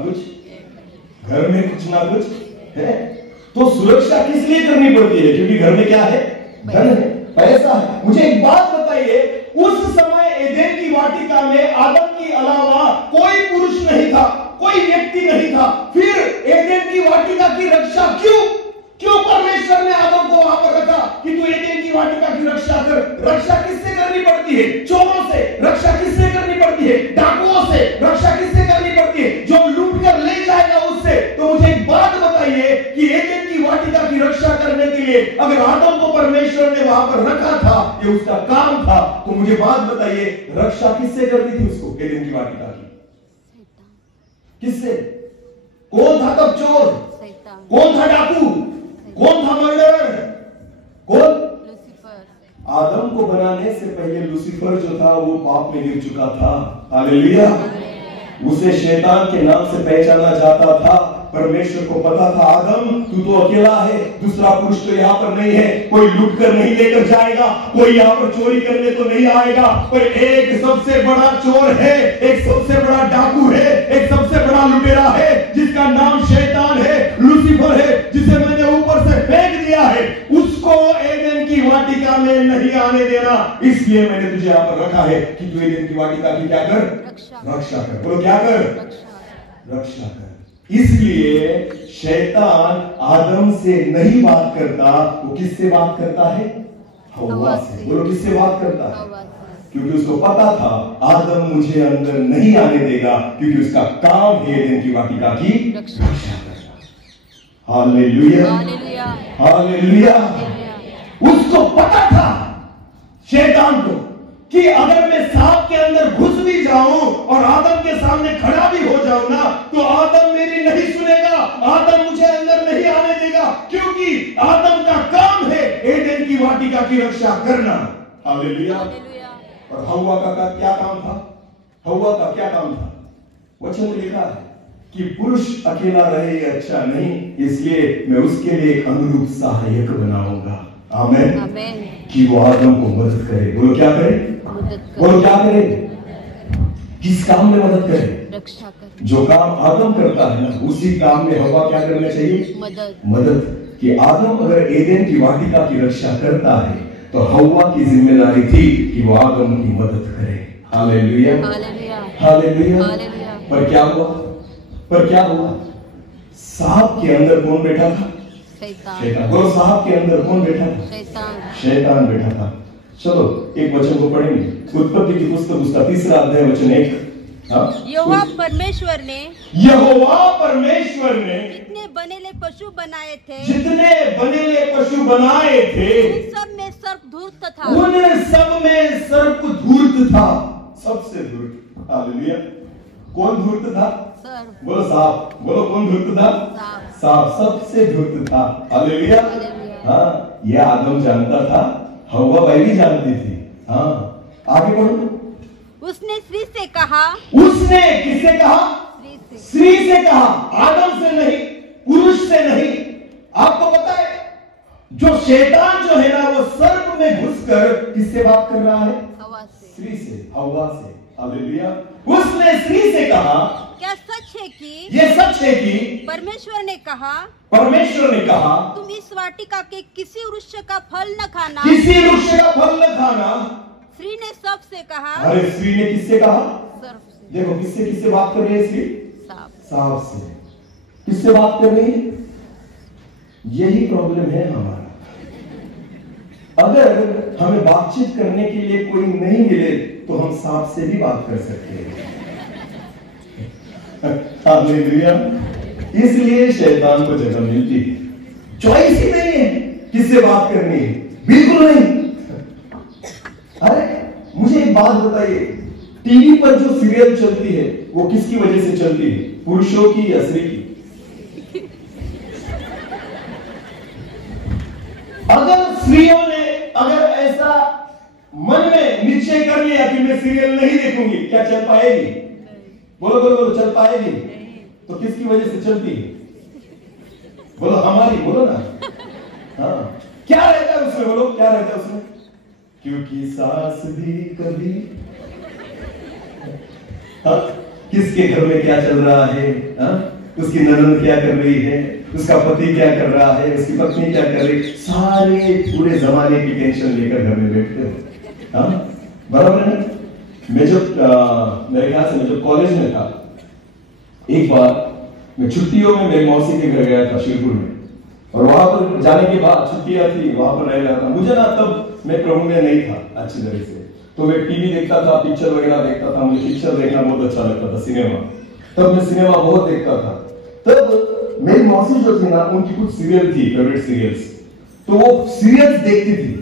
कुछ है। तो सुरक्षा किस लिए करनी पड़ती है? क्योंकि घर में क्या है? धन है, पैसा है। मुझे एक बात बताइए, उस समय एदेन की वाटिका में आदम के अलावा कोई पुरुष नहीं था, कोई व्यक्ति नहीं था, फिर एदेन की वाटिका की रक्षा क्यों परमेश्वर ने आदम को वहां पर रखा कि तू एदेन की वाटिका की रक्षा कर? रक्षा किससे करनी पड़ती है? चोरों से। रक्षा किससे करनी पड़ती है? डाकुओं से। रक्षा किससे करनी पड़ती है? जो लूट कर ले जाएगा उससे। तो मुझे एक बात बताइए कि एदेन की वाटिका की रक्षा करने के लिए अगर आदम को परमेश्वर ने वहां पर रखा था, ये उसका काम था, तो मुझे बात बताइए, रक्षा किससे करनी थी उसको एदेन की वाटिका की? किससे? कौन था तब चोर? कौन था डाकू? कौन था मर्डरर? कौन? लूसीफर। आदम को बनाने से पहले लूसीफर जो था वो पाप में गिर चुका था। हालेलुया। उसे शैतान के नाम से पहचाना जाता था। परमेश्वर को पता था आदम तू तो अकेला है, दूसरा पुरुष तो यहाँ पर नहीं है, कोई लूट कर नहीं लेकर जाएगा, कोई यहाँ पर चोरी करने तो नहीं आएगा, पर एक सबसे बड़ा चोर है, एक सबसे बड़ा डाकू है, एक सबसे बड़ा लुटेरा है, जिसका नाम शैतान है, लूसीफर है, जिसे मैंने ऊपर से फेंक दिया है, उसको एदेन की वाटिका में नहीं आने देना। इसलिए मैंने तुझे यहाँ पर रखा है कि तू एदेन की वाटिका की क्या कर? रक्षा कर। बोलो क्या कर? रक्षा कर। इसलिए शैतान आदम से नहीं बात करता, वो किससे बात करता है? हव्वा से। बोलो किससे बात करता है? क्योंकि उसको पता था आदम मुझे अंदर नहीं आने देगा, क्योंकि उसका काम है एदेन की वाटिका की रक्षा करना। Hallelujah, hallelujah. उसको पता था शैतान को कि अगर मैं सांप के अंदर घुस भी जाऊं और आदम के सामने खड़ा भी हो जाऊं ना, तो आदम मेरी नहीं सुनेगा, आदम मुझे अंदर नहीं आने देगा, क्योंकि आदम का काम है एदेन की वाटिका की रक्षा करना। हालेलुया। और हव्वा का क्या काम था? हव्वा का क्या काम था? वचन में लिखा है कि पुरुष अकेला रहे अच्छा नहीं, इसलिए मैं उसके लिए एक अनुरूप सहायक बनाऊंगा। आमेन। आमेन। कि वो आदम को मदद करे। बोलो क्या करे? बोलो क्या करे? किस काम में मदद करे? रक्षा करे। जो काम आदम करता है ना, उसी काम में हव्वा क्या करना चाहिए? मदद। कि आदम अगर एदेन की वाटिका की रक्षा करता है तो हव्वा की जिम्मेदारी थी कि वो आदम की मदद करे। Hallelujah, hallelujah. पर क्या हुआ? सांप के अंदर कौन बैठा था? शैतान। बोलो, सांप के अंदर कौन बैठा था? शैतान बैठा था। चलो एक वचन को पढ़ेंगे, उत्पत्ति की पुस्तक उसका 3 अध्याय वचन 1। यहोवा परमेश्वर ने जितने बनेले पशु बनाए थे उन सब में सर्प धूर्त था। सबसे धूर्त। हालेलुया। कौन धूर्त था? सर्प। बोलो सांप। बोलो, कौन धूर्त था? सांप सबसे धूर्त था। हालेलुया। हाँ, यह आदम जानता था, हव्वा बाई भी जानती थी। हाँ, आगे बढ़ो। उसने स्त्री से कहा। उसने किससे कहा? स्त्री से कहा, आदम से नहीं, पुरुष से नहीं। आपको पता है, जो शैतान जो है ना, वो सर्प में घुसकर किससे बात कर रहा है? हव्वा से। स्त्री से, हव्वा से। हालेलुया। उसने स्त्री से कहा, क्या सच है कि ये सच है कि परमेश्वर ने कहा तुम इस वाटिका के किसी वृक्ष का फल न खाना। स्त्री ने सर्प से कहा। अरे, स्त्री ने किससे कहा? सर्प से। देखो, किससे बात कर रही है स्त्री? सांप से। किससे बात कर रही है? यही प्रॉब्लम है हमारा। अगर हमें बातचीत करने के लिए कोई नहीं मिले तो हम सांप से भी बात कर सकते हैं। हालेलुया। इसलिए शैतान को जगह मिलती है, चॉइस ही नहीं है किससे बात करनी है, बिल्कुल नहीं। अरे, मुझे एक बात बताइए, टीवी पर जो सीरियल चलती है वो किसकी वजह से चलती है? पुरुषों की या स्त्री की? अगर स्त्रियों ने ऐसा मन में निश्चय कर लिया कि मैं सीरियल नहीं देखूंगी, क्या चल पाएगी? बोलो बोलो बोलो, चल पाएगी? तो किसकी वजह से चलती है? बोलो, हमारी। बोलो ना। हाँ, क्या रहता है उसमें? बोलो, क्या रहता है उसमें? क्योंकि सास भी कभी। हाँ, किसके घर में क्या चल रहा है? हाँ, उसकी ननद क्या कर रही है, उसका पति क्या कर रहा है, उसकी पत्नी क्या कर रही है, सारे पूरे जमाने की टेंशन लेकर घर में बैठते हो। हाँ, बराबर है ना? मैं जब मेरे ख्याल से मैं जब कॉलेज में था, एक बार मैं छुट्टियों में मेरी मौसी के घर गया था शिरपुर में, और वहां पर जाने के बाद छुट्टियां थी, वहां पर रह रहा था। मुझे ना तब मैं प्रभु में नहीं था अच्छी तरह से, तो मैं टीवी देखता था, पिक्चर वगैरह देखता था। मुझे पिक्चर देखना बहुत अच्छा लगता था, सिनेमा। तब मैं सिनेमा बहुत देखता था। तब मेरी मौसी जो थी ना, उनकी कुछ सीरियल थी, फेवरेट सीरियल्स, तो वो सीरियल्स देखती थी।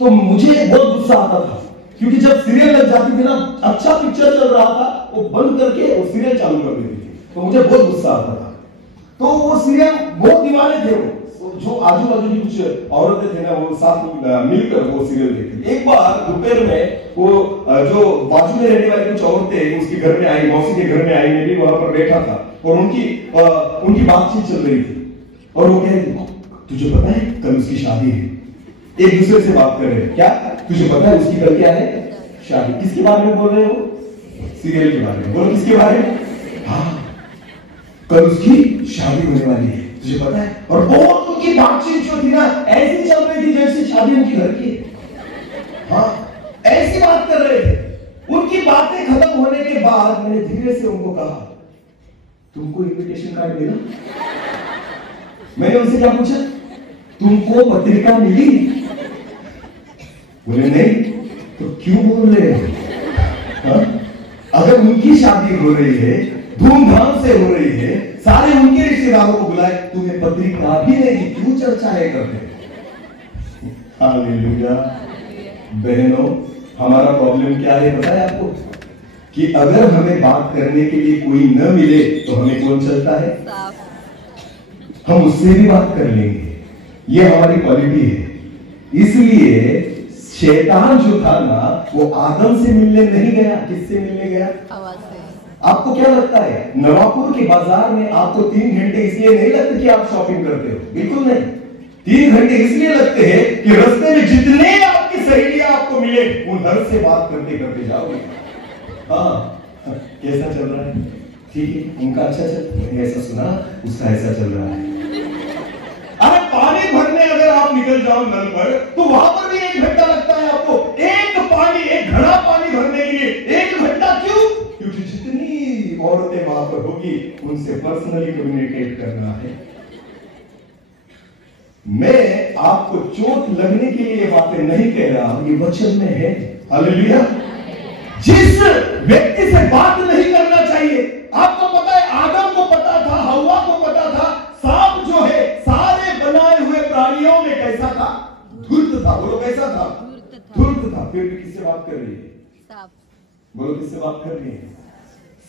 तो मुझे बहुत गुस्सा आता था, क्योंकि जब सीरियल लग जाती थी ना, अच्छा पिक्चर चल रहा था, वो बंद करके वो सीरियल चालू कर देती थी, तो मुझे बहुत गुस्सा आता था। तो वो सीरियल बहुत दीवाने थे, वो जो आजू बाजू की कुछ औरतें थे ना, वो साथ मिलकर वो सीरियल देखती। एक बार दोपहर में वो जो बाजू में रहने वाली कुछ औरतें उसके घर में आई, मौसी के घर में आई, मैं भी वहां पर बैठा था, और उनकी बातचीत चल रही थी, और वो कह रही, तुझे पता है कल उसकी शादी है? एक दूसरे से बात कर रहे हैं, क्या तुझे पता है उसकी कल क्या है? शादी। किसके बारे में बोल रहे हो? सीरियल के बारे में। बोलो, किसके बारे में? हाँ, कल उसकी शादी होने वाली है, तुझे पता है? और बहुत उनकी बातचीत जो थी ना, ऐसी चल रही थी जैसे शादी उनकी घर की है। हाँ, ऐसी बात कर रहे थे। उनकी बातें खत्म होने के बाद मैंने धीरे से उनको कहा, तुमको इनविटेशन कार्ड मिला? मैंने उनसे क्या पूछा, तुमको पत्रिका मिली? बोले नहीं। तो क्यों बोल रहे हो? हाँ? अगर उनकी शादी हो रही है, धूमधाम से हो रही है, सारे उनके रिश्तेदारों को बुलाए, तुम्हें पत्रिका भी नहीं दी, क्यों चर्चाएं करते? हालेलुया। बहनों, हमारा प्रॉब्लम क्या है पता है आपको? कि अगर हमें बात करने के लिए कोई न मिले तो हमें कौन चलता है? हम उससे भी बात कर लेंगे। ये हमारी क्वालिटी है। इसलिए शैतान जो था ना, वो आदम से मिलने नहीं गया। किससे मिलने गया? हवा से। आपको क्या लगता है, नवापुर के बाजार में आपको 3 घंटे इसलिए नहीं लगते कि आप शॉपिंग करते हो? बिल्कुल नहीं। 3 घंटे इसलिए लगते हैं कि रास्ते में जितने आपकी सहेलियां आपको मिले, उन हर से बात करते करते जाओगे। हाँ, कैसा चल रहा है? ठीक है, उनका अच्छा चल, ऐसा सुना, उसका ऐसा चल रहा है। अरे पानी भरने अगर आप निकल जाओ नल पर, तो वहां पर भी 1 घंटा औरतें वहां पर होगी, उनसे पर्सनली कम्युनिकेट करना है। मैं आपको चोट लगने के लिए ये बातें नहीं कह रहा, ये वचन में है। हालेलुया। जिस व्यक्ति से बात नहीं करना चाहिए, आपको पता है आदम को पता था, हव्वा को पता था, सांप जो है सारे बनाए हुए प्राणियों में कैसा था? धूर्त था। बोलो कैसा था? धूर्त था। फिर भी किससे बात कर रही है? सांप। बोलो किससे बात कर रही है?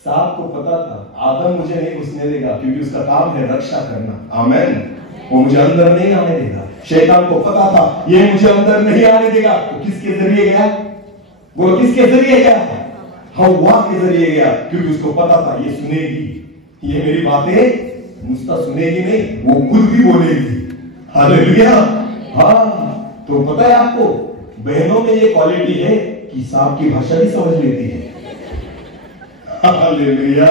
सांप को पता था आदम मुझे नहीं घुसने देगा, क्योंकि उसका काम है रक्षा करना। आमीन। वो मुझे अंदर नहीं आने देगा। शैतान को पता था ये मुझे अंदर नहीं आने देगा, तो किसके जरिए गया? बोलो किसके जरिए गया? हव्वा के जरिए गया, क्योंकि उसको पता था ये सुनेगी, ये मेरी बातें मुझसे सुनेगी नहीं, वो खुद भी बोलेगी। हालेलुया। हाँ, तो पता है आपको बहनों में ये क्वालिटी है कि सांप की भाषा भी समझ लेती है। हालेलुया।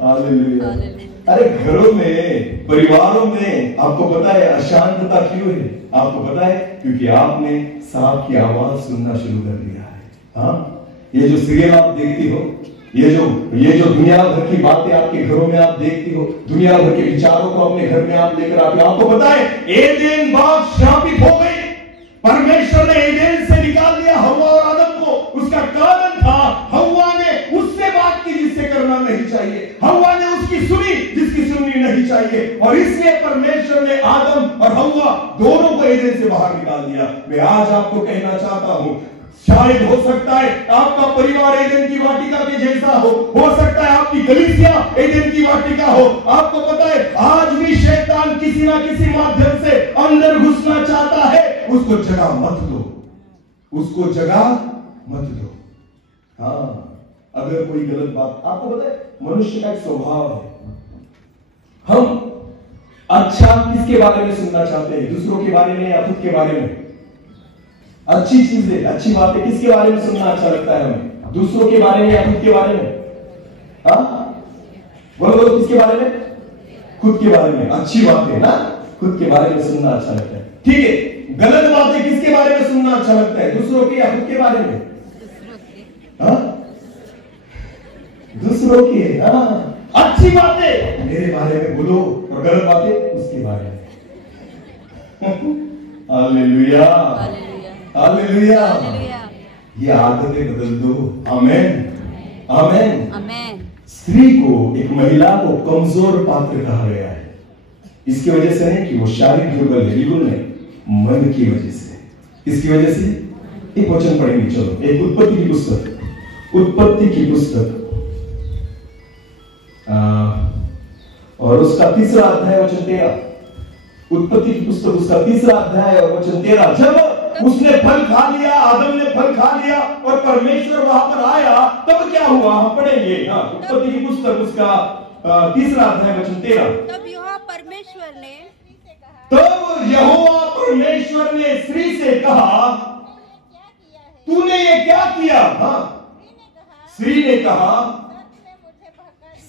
हालेलुया। अरे घरों में, परिवारों में आपको पता है अशांतता क्यों है? आपको पता है क्योंकि आपने सांप की आवाज सुनना शुरू कर दिया है। हाँ, ये जो सीरियल आप देखती हो, ये जो दुनिया भर की बातें आपके घरों में आप देखती हो, दुनिया भर के विचारों को अपने घर में आप लेकर आते हो, आपको पता है एदेन बाग श्रापित हो गई। परमेश्वर ने एदेन से निकाल दिया हव्वा और आदम को। उसका कारण था हव्वा ने उससे बात की जिससे करना नहीं चाहिए, हव्वा ने उसकी सुनी जिसकी सुननी नहीं चाहिए, और इसलिए परमेश्वर ने आदम और हव्वा दोनों को एदेन से बाहर निकाल दिया। मैं आज आपको कहना चाहता हूं, शायद हो सकता है आपका परिवार एदेन की वाटिका के जैसा हो सकता है आपकी कलीसिया एदेन की वाटिका हो। आपको पता है आज भी शैतान किसी ना किसी माध्यम से अंदर घुसना चाहता है। उसको जगह मत दो, उसको जगह मत दो। हाँ, अगर कोई गलत बात, आपको पता है मनुष्य का एक स्वभाव है, हम अच्छा किसके बारे में सुनना चाहते हैं? दूसरों के बारे में या खुद के बारे में? अच्छी चीजें, अच्छी बातें किसके बारे में सुनना अच्छा लगता है हमें? दूसरों के बारे में या खुद के बारे में? हाँ, बोलो किसके बारे में? खुद के बारे में। अच्छी बातें ना खुद के बारे में सुनना अच्छा लगता है, ठीक है। गलत बातें किसके बारे में सुनना अच्छा लगता है? दूसरों के या खुद के बारे में? हाँ, दूसरों की। हाँ, अच्छी बातें मेरे बारे में बोलो और गलत बातें उसके बारे में। हालेलुया। हालेलुया। ये आदतें बदल दो। आमेन। आमेन। आमेन। स्त्री को, एक महिला को कमजोर पात्र कहा गया है, इसकी वजह से नहीं कि वो शारीरिक दुर्बल है, बिल्कुल नहीं, मन की वजह से। किसकी वजह से? एक वचन पढ़ेंगे, चलो। एक उत्पत्ति की पुस्तक, उत्पत्ति की पुस्तक और उसका 3रा अध्याय वचन 13। उत्पत्ति की पुस्तक उसका 3रा अध्याय और वचन 13। जब उसने फल खा लिया, आदम ने फल खा लिया और परमेश्वर वहां पर आया, तब क्या हुआ? हम पढ़ेंगे। हाँ, उत्पत्ति की पुस्तक उसका 3रा अध्याय वचन 13। तब यहोवा परमेश्वर ने स्त्री से कहा, तूने ये क्या किया? हाँ, स्त्री ने कहा,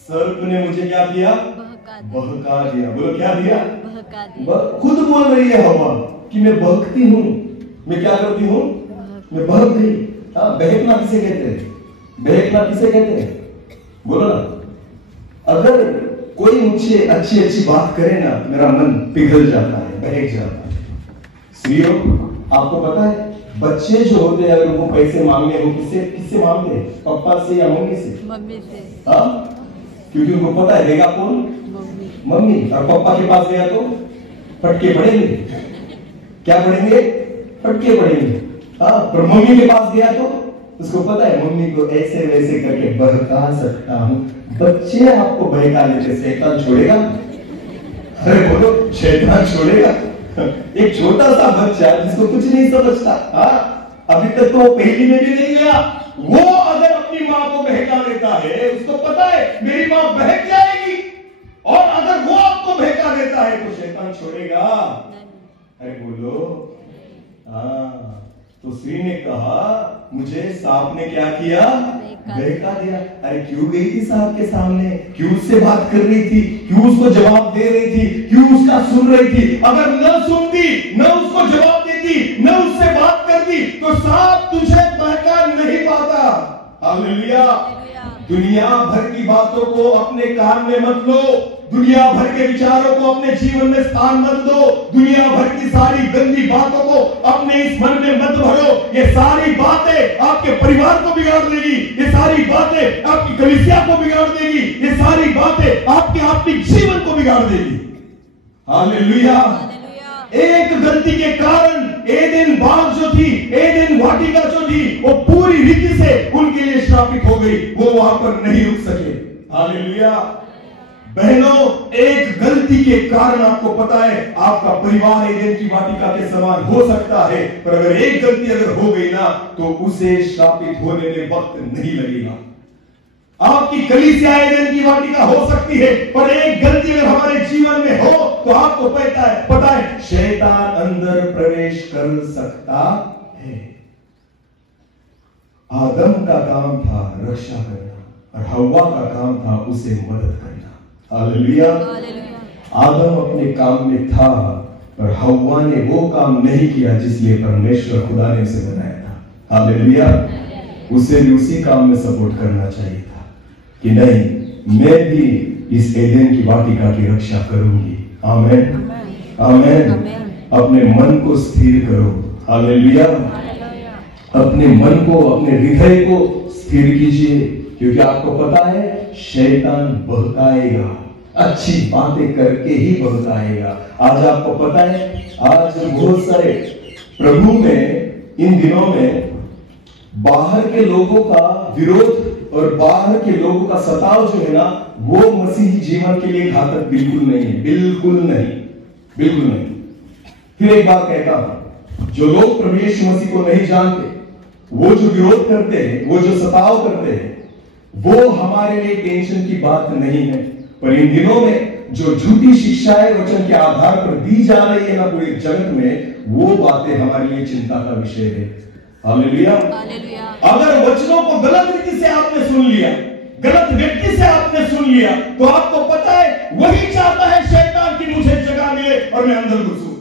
सर्प ने मुझे क्या किया? बहका दिया। बोलो क्या दिया? बहका दिया। खुद बोल रही है हवा कि मैं बहकती हूँ, मैं क्या करती हूँ? मैं बहक गई। हाँ, बहकना किसे कहते हैं? बहकना किसे कहते हैं? बोलो ना। अगर कोई मुझे अच्छी अच्छी बात करे ना, मेरा मन पिघल जाता है, बहक जाता है। स्त्रियों, आपको पता है बच्चे जो होते हैं अगर उनको पैसे मांगने, वो किससे मांगते हैं? पापा से या मम्मी से? मम्मी से। हाँ, क्योंकि उनको पता है देगा कौन? मम्मी। और पापा के पास गया तो फटके पड़ेंगे। क्या पड़ेंगे? फटके पड़ेंगे। हाँ, पर मम्मी के पास गया तो उसको पता है मम्मी को ऐसे वैसे करके बहका सकता हूँ। बच्चे आपको बहका लेते, शैतान छोड़ेगा? अरे बोलो, शैतान छोड़ेगा? एक छोटा सा बच्चा जिसको कुछ नहीं समझता, हाँ, अभी तक तो वो पहली में भी नहीं गया, वो अगर अपनी माँ को बहका लेता है, उसको पता है मेरी माँ बहक जाएगी, और अगर वो आपको बहका देता है तो शैतान छोड़ेगा? अरे बोलो। हाँ, तो स्त्री ने कहा, मुझे सांप ने क्या किया? बहका दिया। अरे क्यों गई थी सांप के सामने? क्यों उससे बात कर रही थी? क्यों उसको जवाब दे रही थी? क्यों उसका सुन रही थी? अगर न सुनती, न उसको जवाब देती, न उससे बात करती, तो सांप तुझे बहका नहीं पाता। हालेलुया। दुनिया भर की बातों को अपने कान में मत लो, दुनिया भर के विचारों को अपने जीवन में स्थान मत दो, दुनिया भर की सारी गंदी बातों को अपने इस मन में मत भरो। ये सारी बातें आपके परिवार को बिगाड़ देगी, ये सारी बातें आपकी कलीसिया को बिगाड़ देगी, ये सारी बातें आपके आत्मिक जीवन को बिगाड़ देगी। हालेलुया। एक गलती के कारण एदेन बाग जो थी, एदेन वाटिका जो थी, वो पूरी रीति से उनके लिए श्रापित हो गई, वो वहां पर नहीं रुक सके। हालेलुया। बहनों, एक गलती के कारण आपको पता है आपका परिवार एदेन की वाटिका के समान हो सकता है, पर अगर एक गलती अगर हो गई ना तो उसे श्रापित होने में वक्त नहीं लगेगा। आपकी कलीसिया एदेन की वाटिका हो सकती है, पर एक गलती अगर हमारे जीवन में हो तो आपको पता है शैतान अंदर प्रवेश कर सकता है। आदम का काम था रक्षा करना और हव्वा का काम था उसे मदद करना। हालेलुया। आदम अपने काम में था और हव्वा ने वो काम नहीं किया जिसलिए परमेश्वर खुदा ने उसे बनाया था। हालेलुया। उसे भी उसी काम में सपोर्ट करना चाहिए था कि नहीं, मैं भी इस एदेन की वाटिका की रक्षा करूंगी। आमेन, आमेन। अपने मन को स्थिर करो। हालेलुया। अपने मन को, अपने हृदय को स्थिर कीजिए, क्योंकि आपको पता है शैतान बहकाएगा, अच्छी बातें करके ही बहकाएगा। आज आपको पता है, आज बहुत सारे प्रभु में इन दिनों में बाहर के लोगों का विरोध और बाहर के लोगों का सताव जो है ना, वो मसीही जीवन के लिए घातक बिल्कुल नहीं है, बिल्कुल नहीं, बिल्कुल नहीं। फिर एक बात कहता हूं, जो लोग प्रभु यीशु मसीह को नहीं जानते, वो जो विरोध करते हैं, वो जो सताव करते हैं, वो हमारे लिए टेंशन की बात नहीं है। पर इन दिनों में जो झूठी शिक्षाएं वचन के आधार पर दी जा रही है ना पूरे जगत में, वो बातें हमारे लिए चिंता का विषय है। हालेलुया। अगर वचनों को गलत रीति से आपने सुन लिया, गलत व्यक्ति से आपने सुन लिया, तो आपको पता है वही चाहता है शैतान की मुझे जगह मिले और मैं अंदर घुसूं।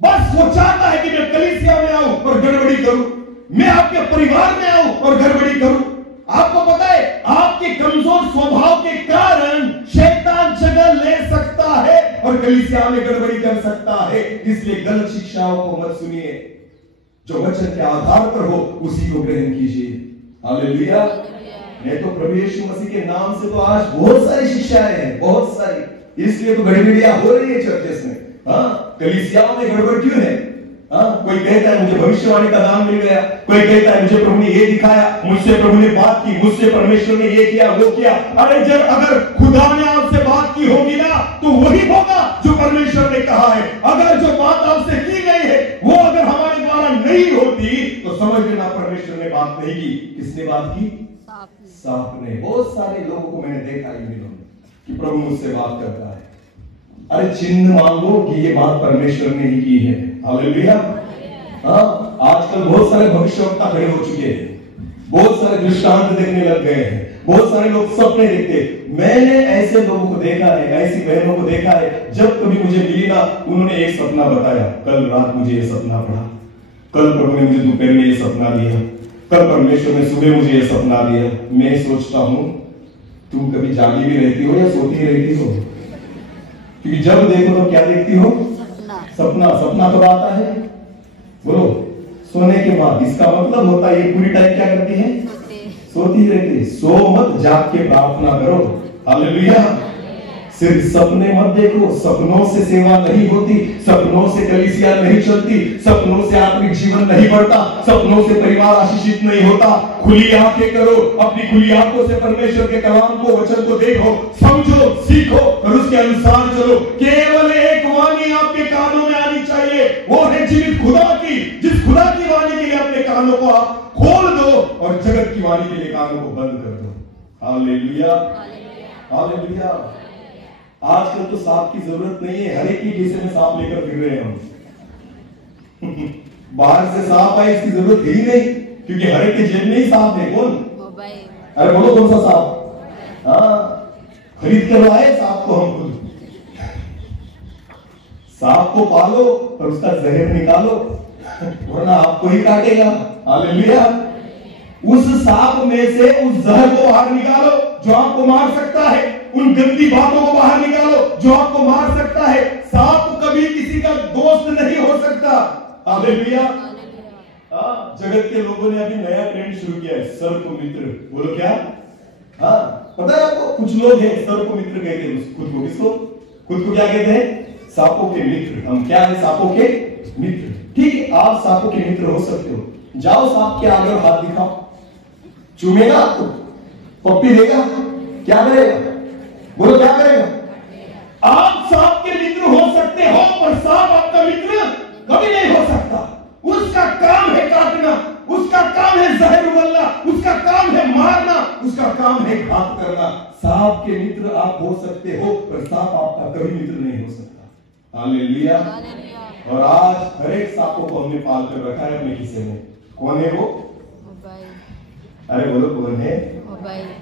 बस वो चाहता है कि मैं कलीसिया में आऊं और गड़बड़ी करूं, मैं आपके परिवार में आऊं और गड़बड़ी करूं। आपको पता है आपके कमजोर स्वभाव के कारण शैतान जगह ले सकता है और कलीसिया में गड़बड़ी कर सकता है। इसलिए गलत शिक्षाओं को मत सुनिए, जो वचन के आधार पर हो उसी को ग्रहण कीजिए। हालेलुया। नहीं तो प्रभु यीशु मसीह के नाम से तो आज बहुत सारी शिक्षाएं हैं, बहुत सारी, इसलिए तो गड़बड़ियां हो रही है चर्चेस में। हाँ, कलीसियाओं में गड़बड़ क्यों है? कोई कहता है मुझे भविष्यवाणी का दान मिल गया, कोई कहता है मुझे प्रभु ने ये दिखाया, मुझसे प्रभु ने बात की, मुझसे परमेश्वर ने ये किया वो किया। अरे जब अगर खुदा ने आपसे बात की होगी ना तो वही होगा जो परमेश्वर ने कहा है। अगर जो बात आपसे की गई है वो अगर हमारे द्वारा नहीं होती तो समझ लेना परमेश्वर ने बात नहीं की। किसने बात की? सांप ने। बहुत सारे लोगों को मैंने देखा इन दिनों में कि प्रभु मुझसे बात करता है। अरे चिन्ह मांगो कि ये बात परमेश्वर ने ही की है। हालेलुया। हाँ, आजकल बहुत सारे भविष्यवक्ता खड़े हो चुके हैं, बहुत सारे दृष्टांत देखने लग गए हैं, बहुत सारे लोग सपने देखते। मैंने ऐसे लोगों को देखा है, ऐसी बहनों को देखा है, जब कभी मुझे मिली ना उन्होंने एक सपना बताया, कल रात मुझे ये सपना पड़ा, कल प्रभु ने मुझे दोपहर में ये सपना दिया, कल परमेश्वर ने सुबह मुझे ये सपना दिया। मैं सोचता हूं तुम कभी जागी भी रहती हो या सोती रहती हो? क्योंकि जब देखो तो क्या देखती हो? सपना। सपना कब आता है? बोलो, सोने के बाद। इसका मतलब होता है ये पूरी टाइम क्या करती है? सोती रहती। सो मत, जाग के प्रार्थना करो। हालेलुया। सिर्फ सपने मत देखो, सपनों से सेवा नहीं होती, सपनों से कलीसिया नहीं चलती, सपनों से आत्मिक जीवन नहीं बढ़ता, सपनों से परिवार आशीषित नहीं होता। खुली आंखें करो, अपनी खुली आंखों से परमेश्वर के कलाम को, वचन को देखो, समझो, सीखो और उसके अनुसार चलो। केवल एक वाणी आपके कानों में आनी चाहिए, वो है जीवित खुदा की। जिस खुदा की वाणी के लिए अपने कानों को आप खोल दो और जगत की वाणी के लिए कानों को बंद कर दो। Hallelujah, hallelujah. आजकल तो सांप की जरूरत नहीं है, हर एक की खीसे में सांप लेकर फिर रहे हैं हम। बाहर से सांप आए इसकी जरूरत ही नहीं, क्योंकि हर एक के जेब में ही सांप है। कौन? अरे बोलो कौन सा सांप? हाँ, खरीद कर लाए सांप को हम खुद। सांप को पालो और उसका जहर निकालो, वरना आपको ही काटेगा। हालेलुया। उस सांप में से उस जहर को बाहर निकालो जो आपको मार सकता है, उन गंदी बातों को बाहर निकालो जो आपको मार सकता है। सांप कभी किसी का दोस्त नहीं हो सकता। हालेलुया। जगत के लोगों ने अभी नया ट्रेंड शुरू किया है, सर्प मित्र। बोलो क्या? हाँ, पता है आपको? कुछ लोग हैं सर्प मित्र कहते हैं खुद को। किसको? खुद को क्या कहते हैं? सांपों के मित्र। हम क्या है? सांपों के मित्र। ठीक है, आप सांपों के मित्र हो सकते हो। जाओ सांप के आगे और हाथ दिखाओ, चूमेगा आपको, पप्पी देगा, क्या करेगा? बोलो क्या करेगा? आप सांप के मित्र हो सकते हो, पर सांप आपका मित्र कभी नहीं हो सकता। उसका काम है काटना, उसका काम है जहर उगलना, उसका काम है मारना, उसका काम है घात करना। सांप के मित्र आप हो सकते हो, पर सांप आपका कभी मित्र नहीं हो सकता। हालेलुया। और आज हर एक सांपों को हमने पाल कर रखा है अपने खिस्से में। कौन है वो? अरे बोलो कौन है?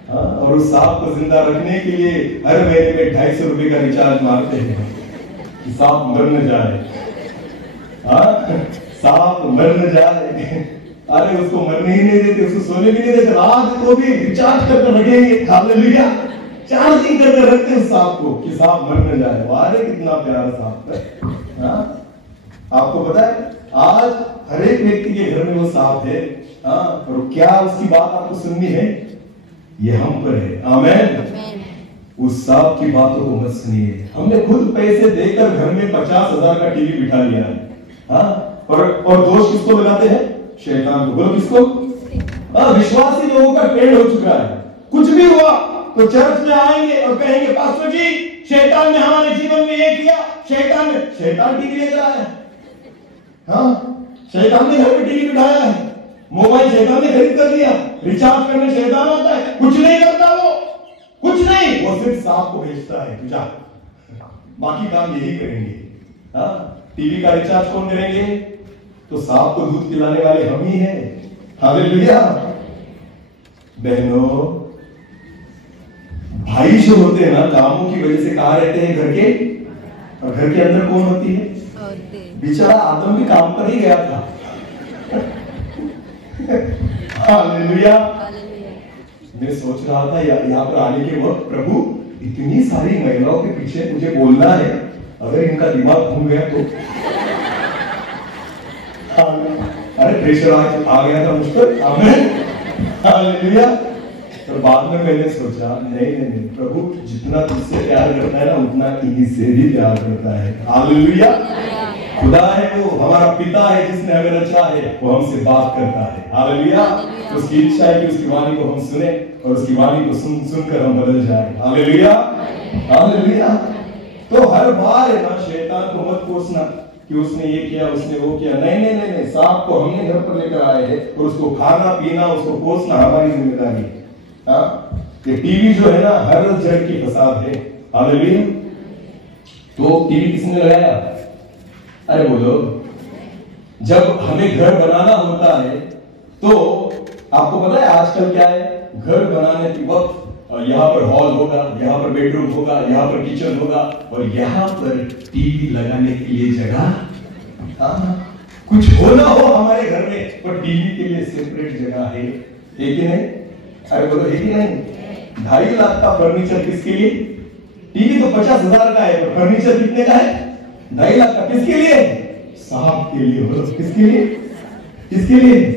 हाँ, और उस सांप को जिंदा रखने के लिए हर महीने में 250 रुपए का रिचार्ज मारते हैं कि सांप मर न जाए। हाँ, सांप मर न जाए। अरे उसको मरने ही नहीं देते, उसको सोने भी नहीं देते, रात को भी रिचार्ज करके रखेंगे। हालेलुया। चार्जिंग करके रखते हैं सांप को कि सांप मर न जाए। अरे कितना प्यारा सांप है। हाँ, आपको पता है आज हर एक व्यक्ति के घर में वो सांप है। हाँ, और क्या उसकी बात आपको सुननी है? ये हम पर है। आमीन। उस सांप की बातों को मत सुनिए। हमने खुद पैसे देकर घर में 50,000 का टीवी बिठा लिया है। हाँ, और दोष किसको लगाते हैं? शैतान को। बोलो किसको? विश्वासी लोगों का ट्रेंड हो चुका है। कुछ भी हुआ तो चर्च में आएंगे और कहेंगे पास्टर जी शैतान ने हमारे जीवन में ये किया। शैतान टीवी लेकर आया। हाँ, शैतान ने घर में टीवी बिठाया है, मोबाइल शैतान ने खरीद कर दिया, रिचार्ज करने शैतान आता है। कुछ नहीं करता वो, कुछ नहीं, वो सिर्फ सांप को भेजता है। जा, बाकी काम यही करेंगे। हाँ, टीवी का रिचार्ज कौन करेंगे? तो सांप को दूध पिलाने वाले हम ही हैं। हालेलुया। बहनों, भाई जो होते हैं ना, कामों की वजह से कहाँ रहते हैं? घर के। और घर के अंदर कौन होती है? बेचारा आदम भी काम पर ही गया था। हालेलुया। मैं सोच रहा था यहाँ पर आने के वक्त, प्रभु इतनी सारी महिलाओं के पीछे मुझे बोलना है, अगर इनका दिमाग घूम गया तो। अरे प्रेशर आ गया था मुझ पर। आमीन। हालेलुया। पर बाद में मैंने सोचा नहीं, प्रभु जितना तुझसे प्यार करता है ना, उतना इन्हीं से भी प्यार करता है। हालेलुया। खुदा है वो, हमारा पिता है जिसने हमें रचा है, वो हमसे बात करता है। हालेलुया। उसकी इच्छा है कि उसकी वाणी को हम सुने और उसकी वाणी को सुनकर हम बदल जाए। हालेलुया। हालेलुया। तो हर बार है ना, शैतान को मत कोसना कि उसने ये किया, उसने वो किया। नहीं, सांप को हमने घर पर लेकर आए हैं और उसको खाना पीना, उसको कोसना हमारी जिम्मेदारी है। हाँ, ये टीवी जो है ना, हर जड़ की फसाद है। हालेलुया। तो टीवी किसने लगाया? अरे बोलो, जब हमें घर बनाना होता है तो आपको पता है आजकल क्या है? घर बनाने के वक्त यहाँ पर हॉल होगा, यहाँ पर बेडरूम होगा, यहाँ पर किचन होगा और यहाँ पर टीवी लगाने के लिए जगह। कुछ हो ना हो हमारे घर में, पर टीवी के लिए सेपरेट जगह है कि नहीं? अरे बोलो है कि नहीं? 2.5 लाख का फर्नीचर किसके लिए? टीवी तो 50,000 का है, पर फर्नीचर कितने का है? 2.5 लाख का। किसके लिए? सांप के लिए। बोलो किसके लिए? किसके लिए?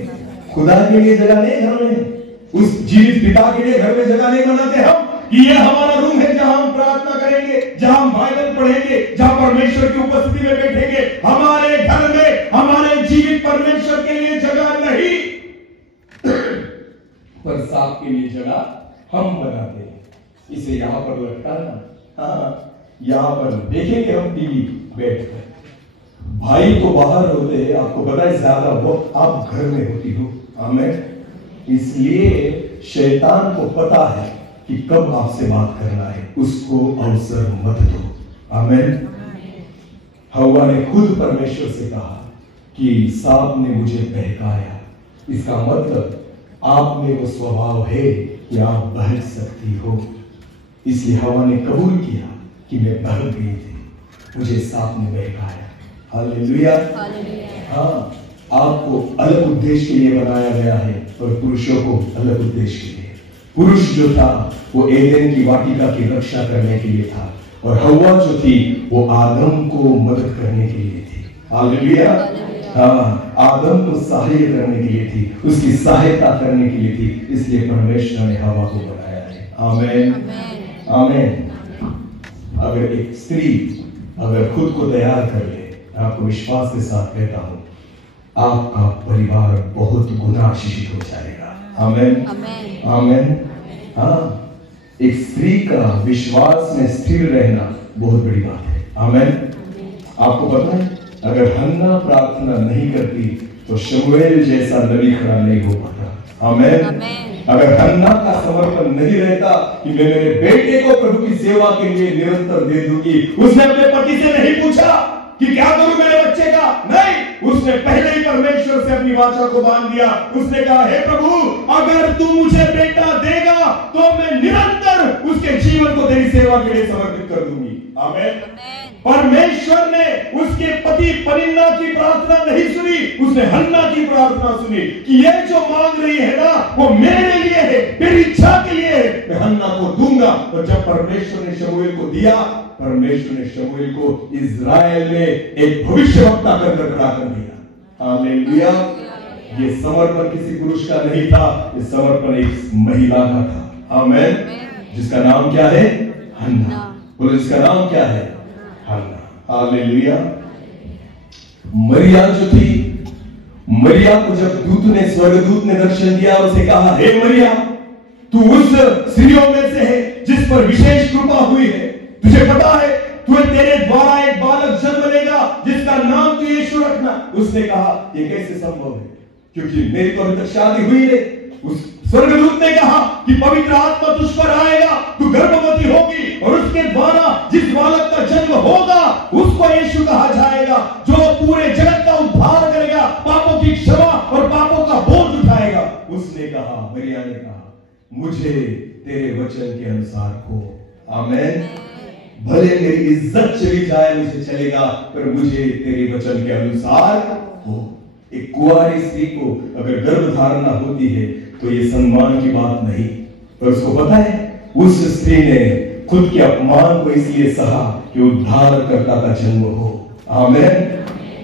खुदा के लिए जगह नहीं घर में। उस जीवित पिता के लिए घर में जगह नहीं बनाते हम कि ये हमारा रूम है जहां हम प्रार्थना करेंगे, जहां हम बाइबल पढ़ेंगे, जहां परमेश्वर की उपस्थिति में बैठेंगे। हमारे घर में हमारे जीवित परमेश्वर के लिए जगह नहीं, पर सांप के लिए जगह हम बनाते हैं। इसे यहाँ पर लटकाना। हाँ, यहाँ पर देखेंगे हम टीवी बैठकर। भाई तो बाहर होते हैं, आपको पता है ज्यादा वक्त आप घर में होती हो। आमीन। इसलिए शैतान को पता है कि कब आपसे बात करना है, उसको अवसर मत दो। आमीन। हव्वा ने खुद परमेश्वर से कहा कि सांप ने मुझे बहकाया। इसका मतलब आप में वो स्वभाव है कि आप बहक सकती हो। इसलिए हव्वा ने कबूल किया कि मैं बहक गई थी, मुझे सांप ने बहकाया। हालेलुया। हाँ, आपको अलग उद्देश्य के लिए बनाया गया है और पुरुषों को अलग उद्देश्य के लिए। पुरुष जो था वो एदेन की वाटिका की रक्षा करने के लिए था और हव्वा जो थी वो आदम को मदद करने के लिए थी। हालेलुया। हाँ, आदम को सहायता करने के लिए थी, उसकी सहायता करने के लिए थी, इसलिए परमेश्वर ने हव्वा को बनाया है। आमीन आमीन। अगर एक स्त्री अगर खुद को तैयार कर ले, आपको विश्वास के साथ कहता हूं, आपका परिवार बहुत गुना आशीषित हो जाएगा। आमीन आमीन। हाँ, एक स्त्री का विश्वास में स्थिर रहना बहुत बड़ी बात है। आमीन। आपको पता है, अगर हन्ना प्रार्थना नहीं करती तो शमूएल जैसा नबी खड़ा नहीं हो पाता। आमीन। अगर हन्ना का समर्पण नहीं रहता कि मैं मेरे बेटे को प्रभु की सेवा के लिए निरंतर दे दूंगी, उसने अपने पति से नहीं पूछा कि क्या करूं मेरे बच्चे का, नहीं, उसने पहले ही परमेश्वर से अपनी वाचा को बांध दिया। उसने कहा, हे प्रभु, अगर तू मुझे बेटा देगा तो मैं निरंतर उसके जीवन को तेरी सेवा के लिए समर्पित कर दूंगी। आमीन। परमेश्वर ने उसके पति पनिन्ना की प्रार्थना नहीं सुनी, उसने हन्ना की प्रार्थना सुनी कि ये जो मांग रही है ना वो मेरे लिए है, मेरी इच्छा के लिए है, मैं हन्ना को दूंगा। और जब परमेश्वर ने शमूएल को दिया, परमेश्वर ने शमूएल को इज़राइल में एक भविष्यवक्ता कर खड़ा कर दिया। हालेलुया। ये समर्पण किसी पुरुष का नहीं था, ये समर्पण एक महिला का था। आमीन। जिसका नाम क्या है? हन्ना। बोलो, जिसका नाम क्या है? हन्ना। हालेलुया। मरिया जो थी, मरिया को जब दूत ने, स्वर्गदूत ने दर्शन दिया, उसे कहा, हे मरिया, तू उस स्त्रियों में से है जिस पर विशेष कृपा हुई है। तुझे पता है तेरे द्वारा एक बालक जन्म लेगा जिसका नाम तू यीशु रखना। उसने कहा, ये कैसे संभव है, क्योंकि मेरी तो अभी तक शादी हुई नहीं। उस स्वर्गदूत ने कहा कि पवित्र आत्मा तुझ पर आएगा, तू गर्भवती होगी और उसके द्वारा जिस बालक का जन्म होगा उसको यीशु कहा जाएगा, जो पूरे जगत का उद्धार करेगा, पापों की क्षमा और पापों का बोझ उठाएगा। उसने कहा, मरिया ने कहा, मुझे तेरे वचन के अनुसार हो। आमीन। भले मेरी इज्जत चली जाए, मुझे चलेगा, पर मुझे तेरे वचन के अनुसार हो। एक कुंवारी स्त्री को अगर गर्भ धारणा होती है तो ये सम्मान की बात नहीं, पर उसको पता है उस स्त्री ने खुद के अपमान को इसलिए सहा कि उद्धारकर्ता का जन्म हो। आमीन।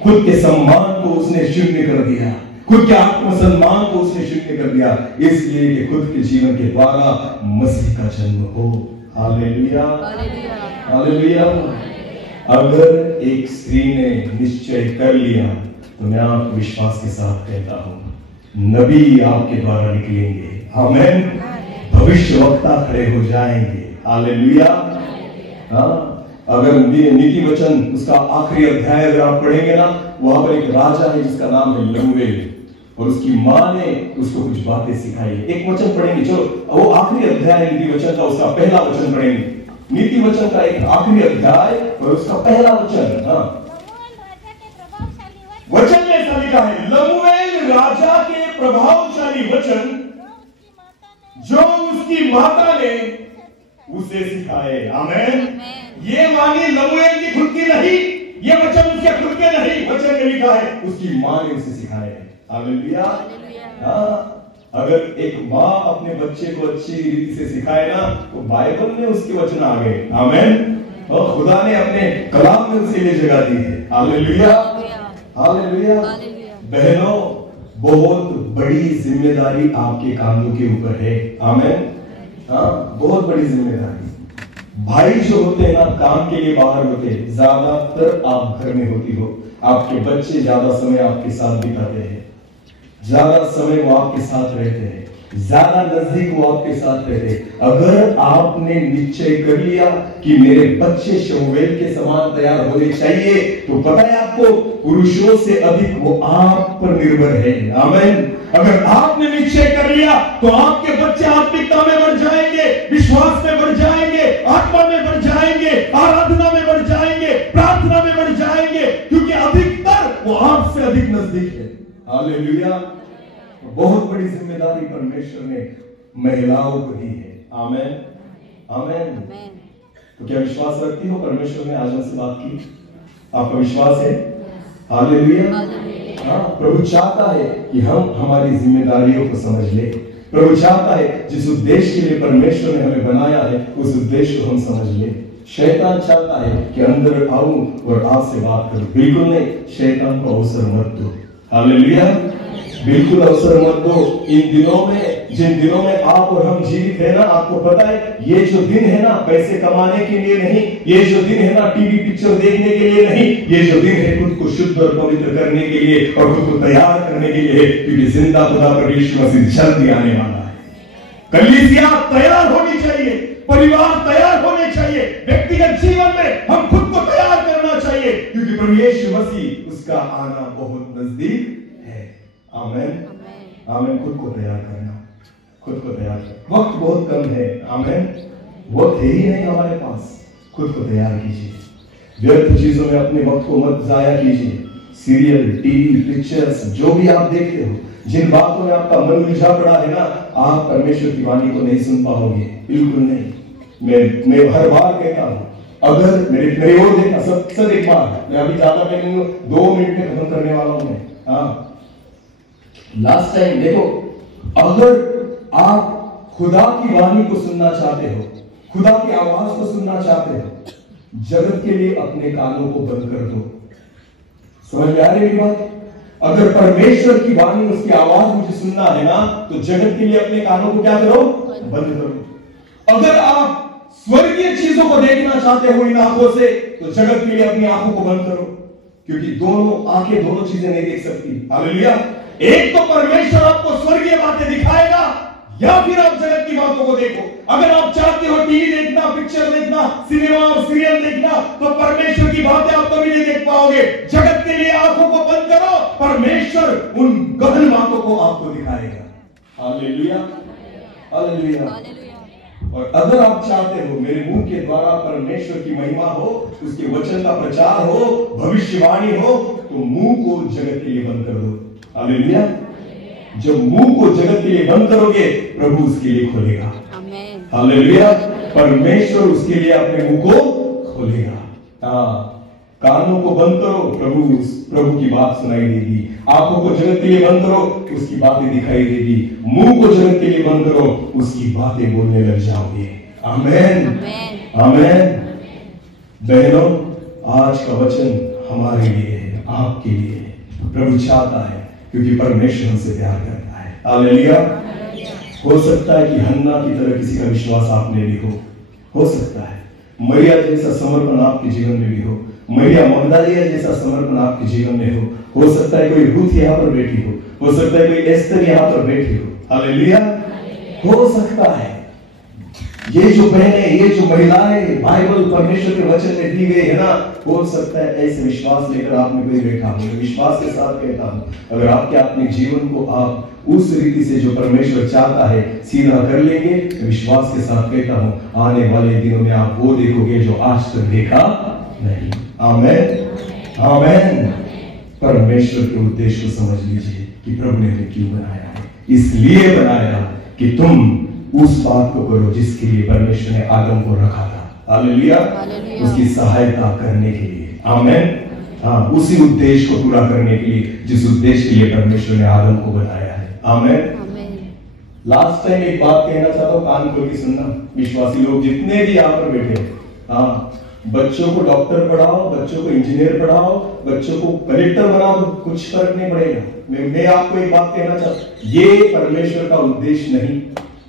खुद के सम्मान को उसने शून्य कर दिया, खुद के आत्मसम्मान को उसने शून्य कर दिया, इसलिए कि खुद के जीवन के द्वारा मसीह का जन्म हो। Hallelujah hallelujah. अगर एक स्त्री ने निश्चय कर लिया तो मैं आपको विश्वास के साथ कहता हूं, नबी आपके द्वारा निकलेंगे। आमीन। भविष्यवक्ता खड़े हो जाएंगे। हालेलुया। अगर नीति वचन उसका आखिरी अध्याय अगर आप पढ़ेंगे ना, वहां पर एक राजा है जिसका नाम है लमूएल, और उसकी मां ने उसको कुछ बातें सिखाई। एक वचन पढ़ेंगे, चलो वो आखिरी अध्याय नीति वचन का, उसका पहला वचन पढ़ेंगे। नीति वचन का एक आखिरी अध्याय और उसका पहला वचन। वचन में ऐसा लिखा है, लमूएल राजा के प्रभावशाली वचन जो उसकी माता ने उसे सिखाए। आमीन। ये वाणी लमूएल की खुद की नहीं, ये वचन उसके खुद के नहीं, वचन में लिखा है उसकी मां ने उसे सिखाए। हालेलुया। अगर एक माँ अपने बच्चे को अच्छी रीति से सिखाए ना, तो बाइबल में उसके वचन आ गए। आमीन। और खुदा ने अपने कलाम में उसे लिए जगह दी है। Hallelujah hallelujah. बहनों, बहुत बड़ी जिम्मेदारी आपके कांधों के ऊपर है। आमीन। हाँ, बहुत बड़ी जिम्मेदारी। भाई जो होते हैं ना, काम के लिए बाहर होते हैं, ज्यादातर आप घर में होती हो, आपके बच्चे ज्यादा समय आपके साथ बिताते हैं, ज्यादा समय वो आपके साथ रहते हैं, ज्यादा नजदीक वो आपके साथ रहते हैं। अगर आपने निश्चय कर लिया कि मेरे बच्चे शमूएल के समान तैयार होने चाहिए, तो पता है आपको, पुरुषों से अधिक वो आप पर निर्भर है। आमीन। अगर आपने निश्चय कर लिया तो आपके बच्चे आत्मिकता में बढ़ जाएंगे, विश्वास में बढ़ जाएंगे, आत्मा में बढ़ जाएंगे, आराधना में बढ़ जाएंगे, प्रार्थना में बढ़ जाएंगे, क्योंकि अधिकतर वो आपसे अधिक नजदीक है। हालेलुया। बहुत बड़ी जिम्मेदारी परमेश्वर ने महिलाओं को दी है। आमीन आमीन। तो क्या विश्वास रखती हो? परमेश्वर ने आज हमसे बात की, आपका विश्वास है? हालेलुया। प्रभु चाहता है कि हम हमारी जिम्मेदारियों को समझ ले। प्रभु चाहता है जिस उद्देश्य के लिए परमेश्वर ने हमें बनाया है उस उद्देश्य को हम समझ ले। शैतान चाहता है कि अंदर आऊं और आपसे बात करूं, बिल्कुल नहीं, शैतान को अवसर मत दो। हालेलुया, बिल्कुल अवसर मत दो। इन दिनों में, जिन दिनों में आप और हम जीवित है ना, आपको पता है ये जो दिन है ना पैसे कमाने के लिए नहीं, ये जो दिन है ना टीवी पिक्चर देखने के लिए नहीं, ये जो दिन है खुद को शुद्ध और पवित्र करने के लिए और खुद को तैयार करने के लिए, क्योंकि जिंदा खुदा पर यीशु मसीह जल्दी आने वाला है। कलीसिया तैयार होनी चाहिए, परिवार तैयार होने चाहिए, व्यक्तिगत जीवन में हम खुद को तैयार करना चाहिए, क्योंकि प्रभु यीशु मसीह उसका आना बहुत नजदीक है। आमीन, आमीन। खुद को तैयार करना, खुद को तैयार करना। वक्त बहुत कम है, आमीन, वक्त है ही नहीं हमारे पास। खुद को तैयार कीजिए, व्यर्थ चीजों में अपने वक्त को मत जाया कीजिए। सीरियल, टीवी, पिक्चर्स, जो भी आप देखते हो, जिन बातों में आपका मन उलझा पड़ा है ना, आप परमेश्वर की वाणी को नहीं सुन पाओगे, बिल्कुल नहीं। मैं हर बार कहता हूं, अगर मेरे ओर देखना, सब एक बार, मैं अभी ज्यादा नहीं, 2 मिनट में खत्म करने वाला हूं मैं। लास्ट टाइम देखो, अगर आप खुदा की वाणी को सुनना चाहते हो, खुदा की आवाज को सुनना चाहते हो, जगत के लिए अपने कानों को बंद कर दो। समझ में आ रही मेरी बात? अगर परमेश्वर की वाणी, उसकी आवाज मुझे सुनना है ना, तो जगत के लिए अपने कानों को क्या करो? बंद करो। अगर आप स्वर्गीय चीजों को देखना चाहते हो इन आंखों से, तो जगत के लिए अपनी आंखों को बंद करो, क्योंकि दोनों आंखें दोनों चीजें नहीं देख सकती। हालेलुया। एक तो परमेश्वर आपको स्वर्गीय बातें दिखाएगा, या फिर आप जगत की बातों को देखो। अगर आप चाहते हो टीवी देखना, पिक्चर देखना, सिनेमा और सीरियल देखना, तो परमेश्वर की बातें आप कभी नहीं देख पाओगे। जगत के लिए आंखों को बंद करो, परमेश्वर उन गहन बातों को आपको दिखाएगा। Hallelujah, hallelujah. और अगर आप चाहते हो मेरे मुंह के द्वारा परमेश्वर की महिमा हो, उसके वचन का प्रचार हो, भविष्यवाणी हो, तो मुंह को जगत के लिए बंद कर दो। हालेलुया। जब मुंह को जगत के लिए बंद करोगे, प्रभु उसके लिए खोलेगा। हालेलुया। परमेश्वर उसके लिए अपने मुंह को खोलेगा। कानों को बंद करो, प्रभु की बात सुनाई देगी। आंखों को जगत के लिए बंद करो, उसकी बातें दिखाई देगी। मुंह को जगत के लिए बंद करो, उसकी बातें बोलने लग जाओगे। आमीन, आमीन। बहनों, आज का वचन हमारे लिए है, आपके लिए है। प्रभु चाहता है, क्योंकि परमेश्वर हमसे प्यार करता है। हालेलुया। हो सकता है कि हन्ना की तरह किसी का विश्वास आप में भी हो सकता है मरिया जैसा समर्पण आपके जीवन में भी मरिया मगदलिया जैसा समर्पण आपके जीवन में हो सकता है कोई रूथ यहाँ पर बैठी हो सकता है कोई एस्तर यहाँ पर बैठी हो। हालेलुया। हो सकता है ये जो बहनें, ये जो महिलाएं बाइबल परमेश्वर के वचन में दी गई है ना, हो सकता है ऐसे विश्वास लेकर आप में कोई बैठा हो। विश्वास के साथ कहता हूं, अगर आपके अपने जीवन को आप उस रीति से जो परमेश्वर चाहता है सीधा कर लेंगे, विश्वास के साथ कहता हूं, आने वाले दिनों में आप वो देखोगे जो आज तक देखा नहीं। आमीन, आमीन। परमेश्वर के उद्देश्य को समझ लीजिए कि प्रभु ने हमें क्यों बनाया है। इसलिए बनाया कि तुम उस बात को करो जिसके लिए परमेश्वर ने आदम को रखा था। हालेलुया। उसकी सहायता करने के लिए। आमीन। हाँ, उसी उद्देश्य को पूरा करने के लिए जिस उद्देश्य के लिए परमेश्वर ने आदम को बनाया है। आमीन। लास्ट टाइम एक बात कहना चाहता हूँ, कान खोल के सुनना। विश्वासी लोग जितने भी यहाँ पर बैठे, हाँ, बच्चों को डॉक्टर पढ़ाओ, बच्चों को इंजीनियर पढ़ाओ, बच्चों को कलेक्टर बनाओ, तो कुछ फर्क नहीं पड़ेगा। मैं आपको एक बात कहना चाहता हूँ, ये परमेश्वर का उद्देश्य नहीं,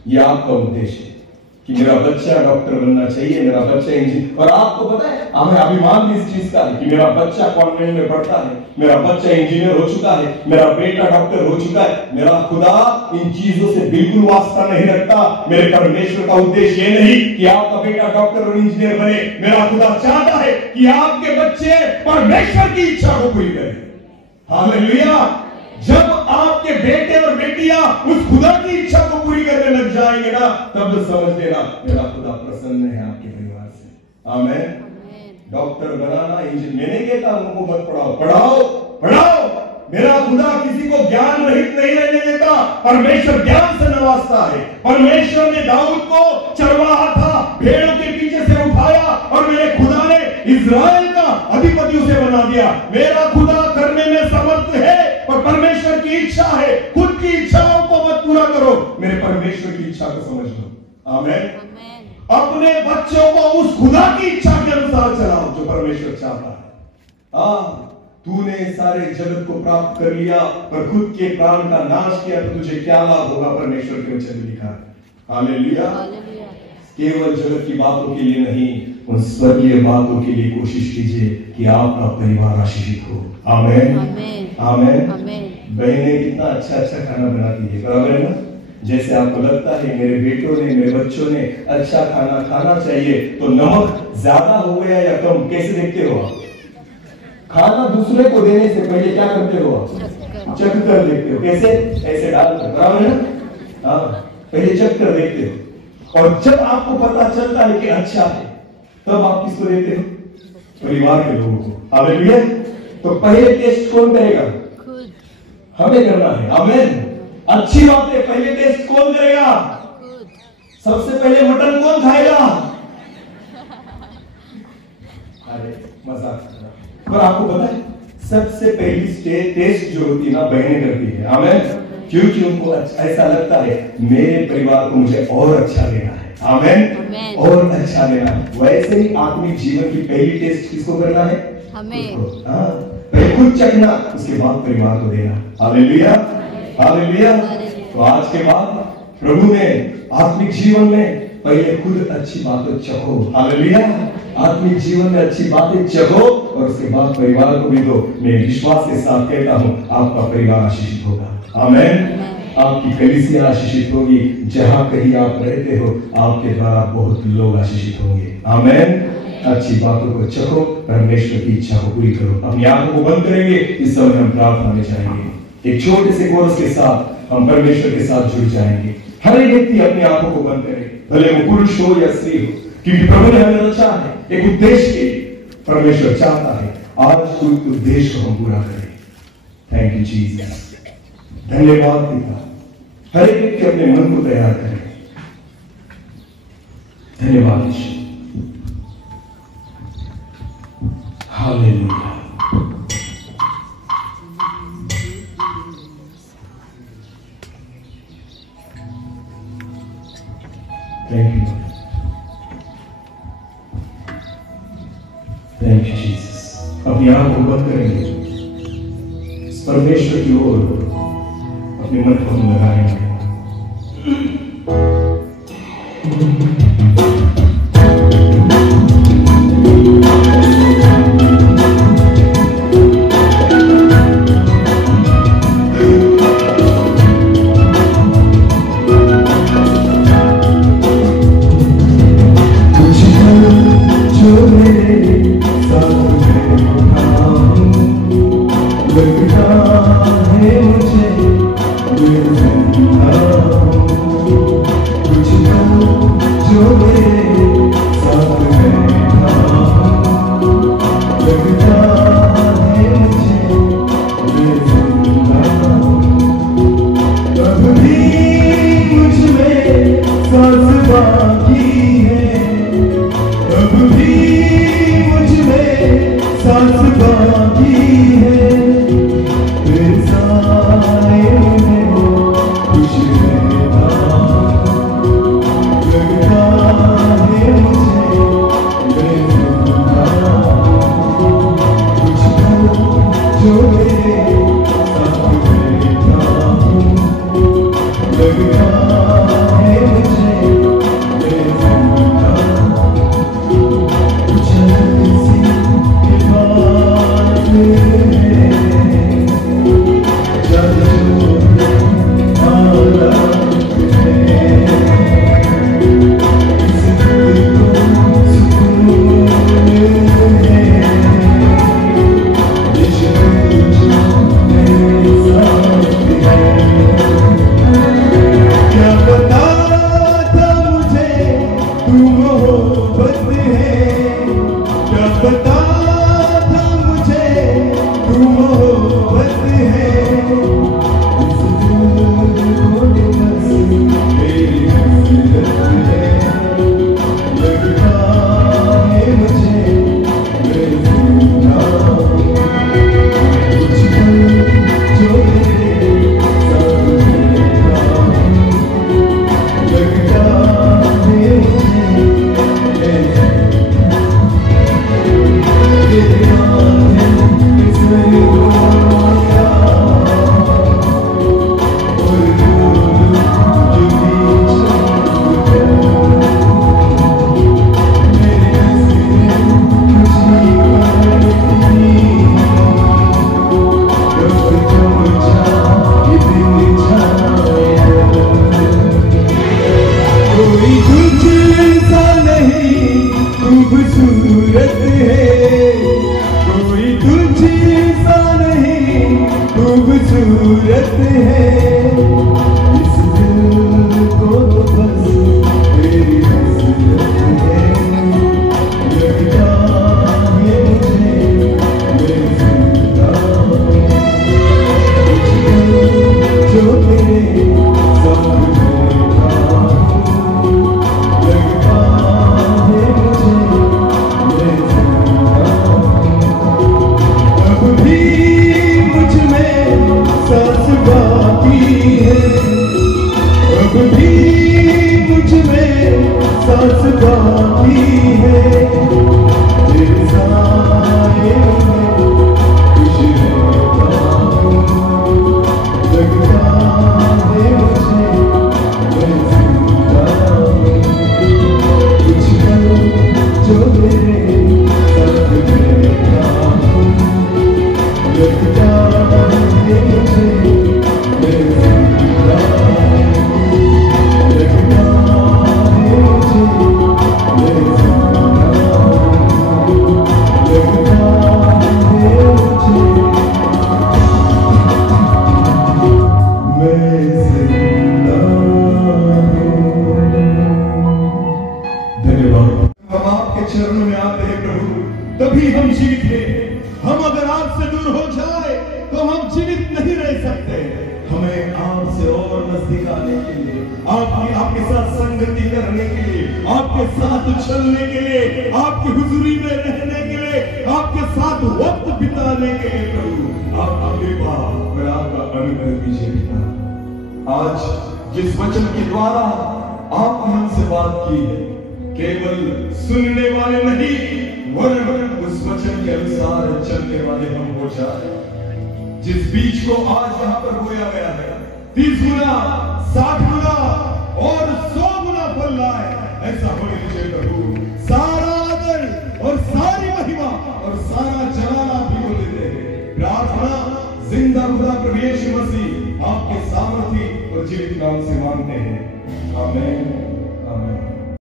ये आपका उद्देश्य है कि मेरा बच्चा डॉक्टर बनना चाहिए, मेरा बच्चा इंजीनियर। और आपको पता है, हमें अभिमान भी इस चीज का है कि मेरा बच्चा कॉन्वेंट में पढ़ता है, मेरा बच्चा इंजीनियर हो चुका है, मेरा बेटा डॉक्टर हो चुका है। मेरा खुदा इन चीजों से बिल्कुल वास्ता नहीं रखता। मेरे परमेश्वर का उद्देश्य ये नहीं कि आपका बेटा डॉक्टर और इंजीनियर बने। मेरा खुदा चाहता है कि आपके बच्चे परमेश्वर की इच्छा को पूरी करें। हालेलुया। जब आपके बेटे और बेटियां उस खुदा की इच्छा को पूरी करने लग जाएंगे ना, तब समझ लेना मेरा खुदा प्रसन्न है आपके परिवार से। आमीन। डॉक्टर बनाना, इंजीनियर, मैंने कहता उनको मत पढ़ाओ, पढ़ाओ, पढ़ाओ। मेरा खुदा किसी को ज्ञान रहित नहीं रहने देता। परमेश्वर ज्ञान से नवाजता है। परमेश्वर ने दाऊद को चरवाहा था, भेड़ों के पीछे से उठाया और मेरे खुदा ने इजराइल का अधिपति उसे बना दिया। मेरा खुदा करने में समर्थ है, पर इच्छा है, खुद की इच्छाओं को मत पूरा करो, मेरे परमेश्वर की इच्छा को समझ लो। आमीन। अपने बच्चों को उस खुदा की इच्छा के अनुसार चलाओ जो परमेश्वर चाहता है। तूने सारे जगत को प्राप्त कर लिया पर खुद के प्राण का नाश किया तो तुझे क्या लाभ होगा, परमेश्वर के वचन में लिखा है। हालेलुया। केवल जगत की बातों के लिए नहीं, उन स्वर्गीय बातों के लिए कोशिश कीजिए कि आपका परिवार आशीषित हो। आमीन, आमीन। बहनें कितना अच्छा अच्छा खाना बनाती है, बराबर है ना? जैसे आपको लगता है मेरे बेटों ने, मेरे बच्चों ने अच्छा खाना खाना चाहिए, तो नमक ज्यादा हो गया या कम कैसे देखते हो आप? खाना दूसरे को देने से पहले क्या करते हो आप? चख कर देखते हो। कैसे? ऐसे डालकर, बराबर है ना? पहले चख कर देखते हो, और जब आपको पता चलता है कि अच्छा है, तब आप किसको देते हो? परिवार के लोगों को। हालेलुया। तो पहले टेस्ट कौन करेगा? हमें करना है। आमीन। अच्छी बात है, पहले टेस्ट कौन करेगा? सबसे पहले मटन कौन खाएगा? अरे मजाक कर रहा, पर आपको पता है सबसे पहली टेस्ट जो होती है ना, बहनें करती है। आमीन। क्योंकि उनको ऐसा लगता है मेरे परिवार को मुझे और अच्छा देना है। आमीन। और अच्छा देना है। वैसे ही आत्मिक जीवन की पहली टेस्ट किसको करना है? हमें। पहले खुद चखना, उसके बाद परिवार को देना। Hallelujah, hallelujah. तो आज के बाद प्रभु ने आत्मिक जीवन में पहले खुद अच्छी बातें चखो। हालेलुया। आत्मिक जीवन में अच्छी बातें चखो और उसके बाद परिवार को भी दो। मैं विश्वास के साथ कहता हूं आपका परिवार आशीषित होगा। आमीन। आपकी कलीसिया आशीषित होगी। जहां कहीं आप रहते हो आपके द्वारा बहुत लोग आशीषित होंगे। आमीन। अच्छी बातों को चखो, परमेश्वर की इच्छा को पूरी करो। अपनी आंखों को बंद करेंगे, इस समय हम प्रार्थना में जाएंगे। एक छोटे से कोरस के साथ हम परमेश्वर के साथ जुड़ जाएंगे। हर एक व्यक्ति अपनी आंखों को बंद करे, भले वो पुरुष हो या स्त्री हो, क्योंकि प्रभु ने हमें रचा है एक उद्देश्य के लिए। परमेश्वर चाहता है आज उस उद्देश्य को हम पूरा करें। Thank you Jesus. धन्यवाद पिता। हर एक व्यक्ति अपने मन को तैयार करें। धन्यवाद Yeshu. Hallelujah. Thank you, thank you Jesus. अपनी आंखों को बंद करेंगे, परमेश्वर की ओर अपने मन को हम लगाएंगे। खूबसूरत है, कोई तुझसा नहीं खूबसूरत है। इस दिल को तो बस तेरी हसरत है, लगता है मुझे मैं जिंदा जो तेरे साथ बैठा हूँ, लगता है मुझे मैं जिंदा। अब भी मुझ में सांस बाकी है, अब भी मुझ में सांस बाकी है। तेरे साए में खुश रहता हूँ, लगता है मुझे मैं जिंदा हूँ। कुछ पल जो मेरे साथ बैठा हूँ, लगता है मुझे मैं जिंदा हूँ, लगता है मुझे मैं जिंदा हूँ, लगता है मुझे मैं जिंदा हूँ। धन्यवाद। हम आपके चरणों में आते हैं प्रभु, तभी हम जीवित हैं। हम अगर आपसे दूर हो जाए तो हम जीवित नहीं रह सकते। हमें आपसे और नजदीक आने के लिए, आपके साथ संगति करने के लिए, आपके साथ चलने के लिए, आपकी हुजूरी में रहने के लिए, आपके साथ वक्त बिताने के लिए प्रभु आप कृपा और आपका अनुग्रह कीजिए पिता। आज जिस वचन के द्वारा आपने हमसे बात की है, केवल सुनने वाले नहीं वरन उस वचन के अनुसार चलने वाले हम हो जाए। जिस बीज को आज यहाँ पर बोया गया है, 30 गुना, 60 गुना और 100 गुना फल लाए, ऐसा होने दीजिए प्रभु। सारा आदर और सारी महिमा और सारा जलाना भी को देते हैं। प्रार्थना जिंदा खुदा प्रभु यीशु मसीह आपके सामर्थी और जीवित नाम से मांगते हैं। आमीन, आमीन।